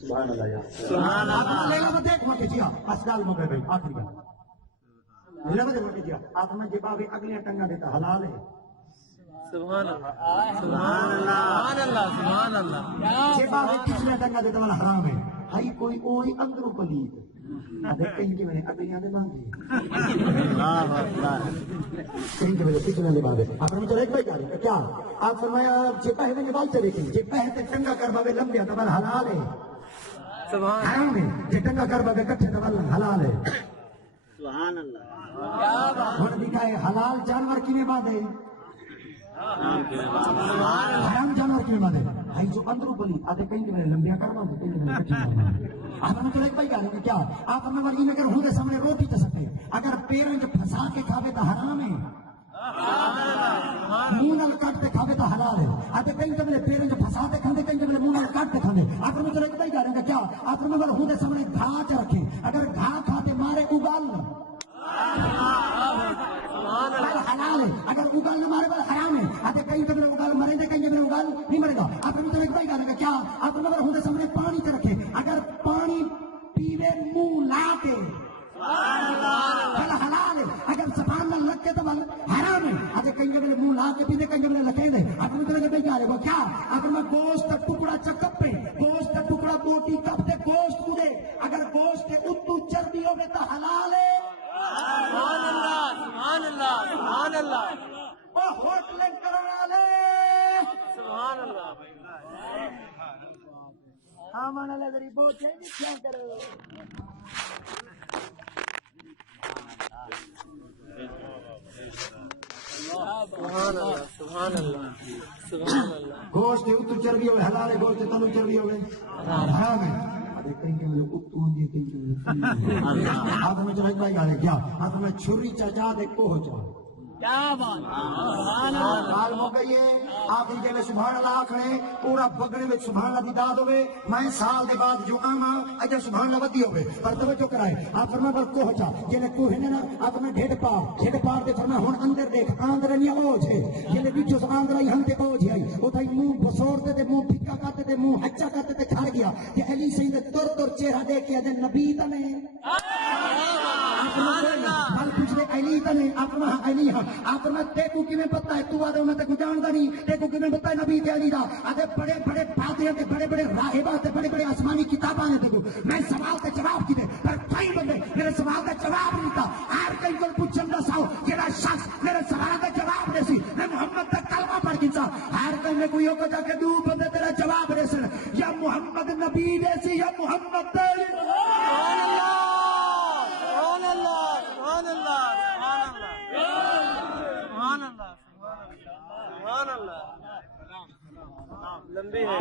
سبحان اللہ یار سبحان اللہ. لیلا بتے ایک مکے جیا اسکال مکے بھائی آخری بات لیلا بتے مکے جیا. آپ میں جب آگے اگلے ٹنگا دیتا حلال ہے. سبحان اللہ سبحان اللہ سبحان اللہ سبحان اللہ. جب آگے پچھلے ٹنگا دیتا والا حرام ہے. ہائی کوئی اوئی اندروں پلید کہیں کے میں اگلیاں دے باندھے کہیں کے میں پچھلے دے باندھے. آپ نے چلے ایک بھائی جا رہے کیا آپ فرمایا جپا ہے میں بال چلے گی جپا ہے تے ٹنگا کر باوے لمبیا تو بل حلال ہے. سبحان حرام ہے جے ٹنگا کر باوے کٹھے تو بل حلال ہے. سبحان اللہ. ہن دکھائے حلال جانور کی میں باندھے حرام جانور کی میں باندھے. بھائی جو اندروں بلی آدھے کہیں کہ میں لمبیا کر باندھے کہیں کہ میں کٹھی کر باندھے. آپ نے چلے ایک بھائی جا رہے کیا آپ ہمیں ورگی میں اگر ہوں دے سامنے روٹی چا سکتے اگر پیروں جو پھنسا کے کھاوے تو حرام ہے. منہ نال کٹ کے کھاوے تو حلال ہے. آتے کہیں کہ میرے پیروں جو پھنسا کے کھاندے کہیں کہ میرے منہ نال کٹ کے کھاندے. آپ نے چلے ایک بھائی جا رہے کیا آپ نے اگر ہوں دے سامنے گھا چ رکھے اگر گھا کھاتے مارے اگال حلال ہے اگر اگال نہ مارے بل حرام ہے. آتے کہیں کہ میرے اگال مرے دے کہیں کہ میرے اگال نہیں مرے گا. آپ نے چلے ایک بھائی جا رہے کیا آپ نے اگر ہوں دے سامنے پانی چ رکھے اگر پانی پیوے منہ لا کے حلال ہے اگر زبان نہ لگ کے تو حرام ہے. آج کہیں گے منہ لا کے پینے کہیں گے لگے دے. آپ نے چلے کہ کیا وہ کیا اگر میں گوشت کا ٹکڑا چکپ پہ گوشت کا ٹکڑا بوٹی کپ دے گوشت اڑے اگر گوشت کے اتو چربی ہوگی تو حلال ہے. سبحان اللہ سبحان اللہ سبحان اللہ. وہ ہوٹلیں کرنے والے سبحان اللہ. ہاں لے غریبوں چاہیے کیا کرو. سبحان اللہ سبحان اللہ سبحان اللہ. گوشت اتو چربی ہوئے حلال ہے گوشت تلو چربی ہوئے حرام ہے. کہیں کہ میرے اتو ہوں گے کہیں کہ ہاتھ میں چلا گیا کیا ہاتھ میں چھری چا جا دے کوہ چا حال ہو گئی ہے آخری جلے سبحان اللہ آکھنے پورا بگڑے میں سبحان اللہ دی داد ہوئے میں سال دے بعد جو آما اجا سبحان اللہ ودی ہوئے پر توجہ کرائے آپ فرما پر کوہ چا جلے کوہ ہے نا آپ میں ڈھیڑ پار دے فرما ہون اندر دیکھ آندر نہیں اوج ہے جلے بیچو سے آندر آئی ہم تے اوج ہے وہ تھا منہ بسور دے منہ پھکا کرتے تے منہ ہچا کرتے تے کھڑ گیا کہ علی سید تر چہرہ دیکھ کے ادھر نبی تنے بل کچھ دے علی تنے آپ میں علی ہاں آپ میں دیکھو کی میں پتہ ہے تو آدھو میں تے کو جاندہ نہیں دیکھو کی میں پتہ ہے نبی تے علی دا آدھے بڑے بڑے پادریاں تے بڑے بڑے راہبہ تے بڑے بڑے آسمانی کتاباں نے دیکھو میں سوال تے جواب کی دے پر کئی بندے میرے سوال کا جواب نہیں تھا ہر کئی کو پوچھن دا ساؤ جڑا شخص میرے سوال کا جواب دے سی میں محمد کا کلمہ پڑھ گنسا ہر کئی میں کوئی ہو جا کے دو بندے تیرا جواب دے سن یا محمد نبی دے سی یا محمد تے سبحان اللہ سبحان اللہ سبحان اللہ سبحان اللہ سبحان اللہ لمبی ہے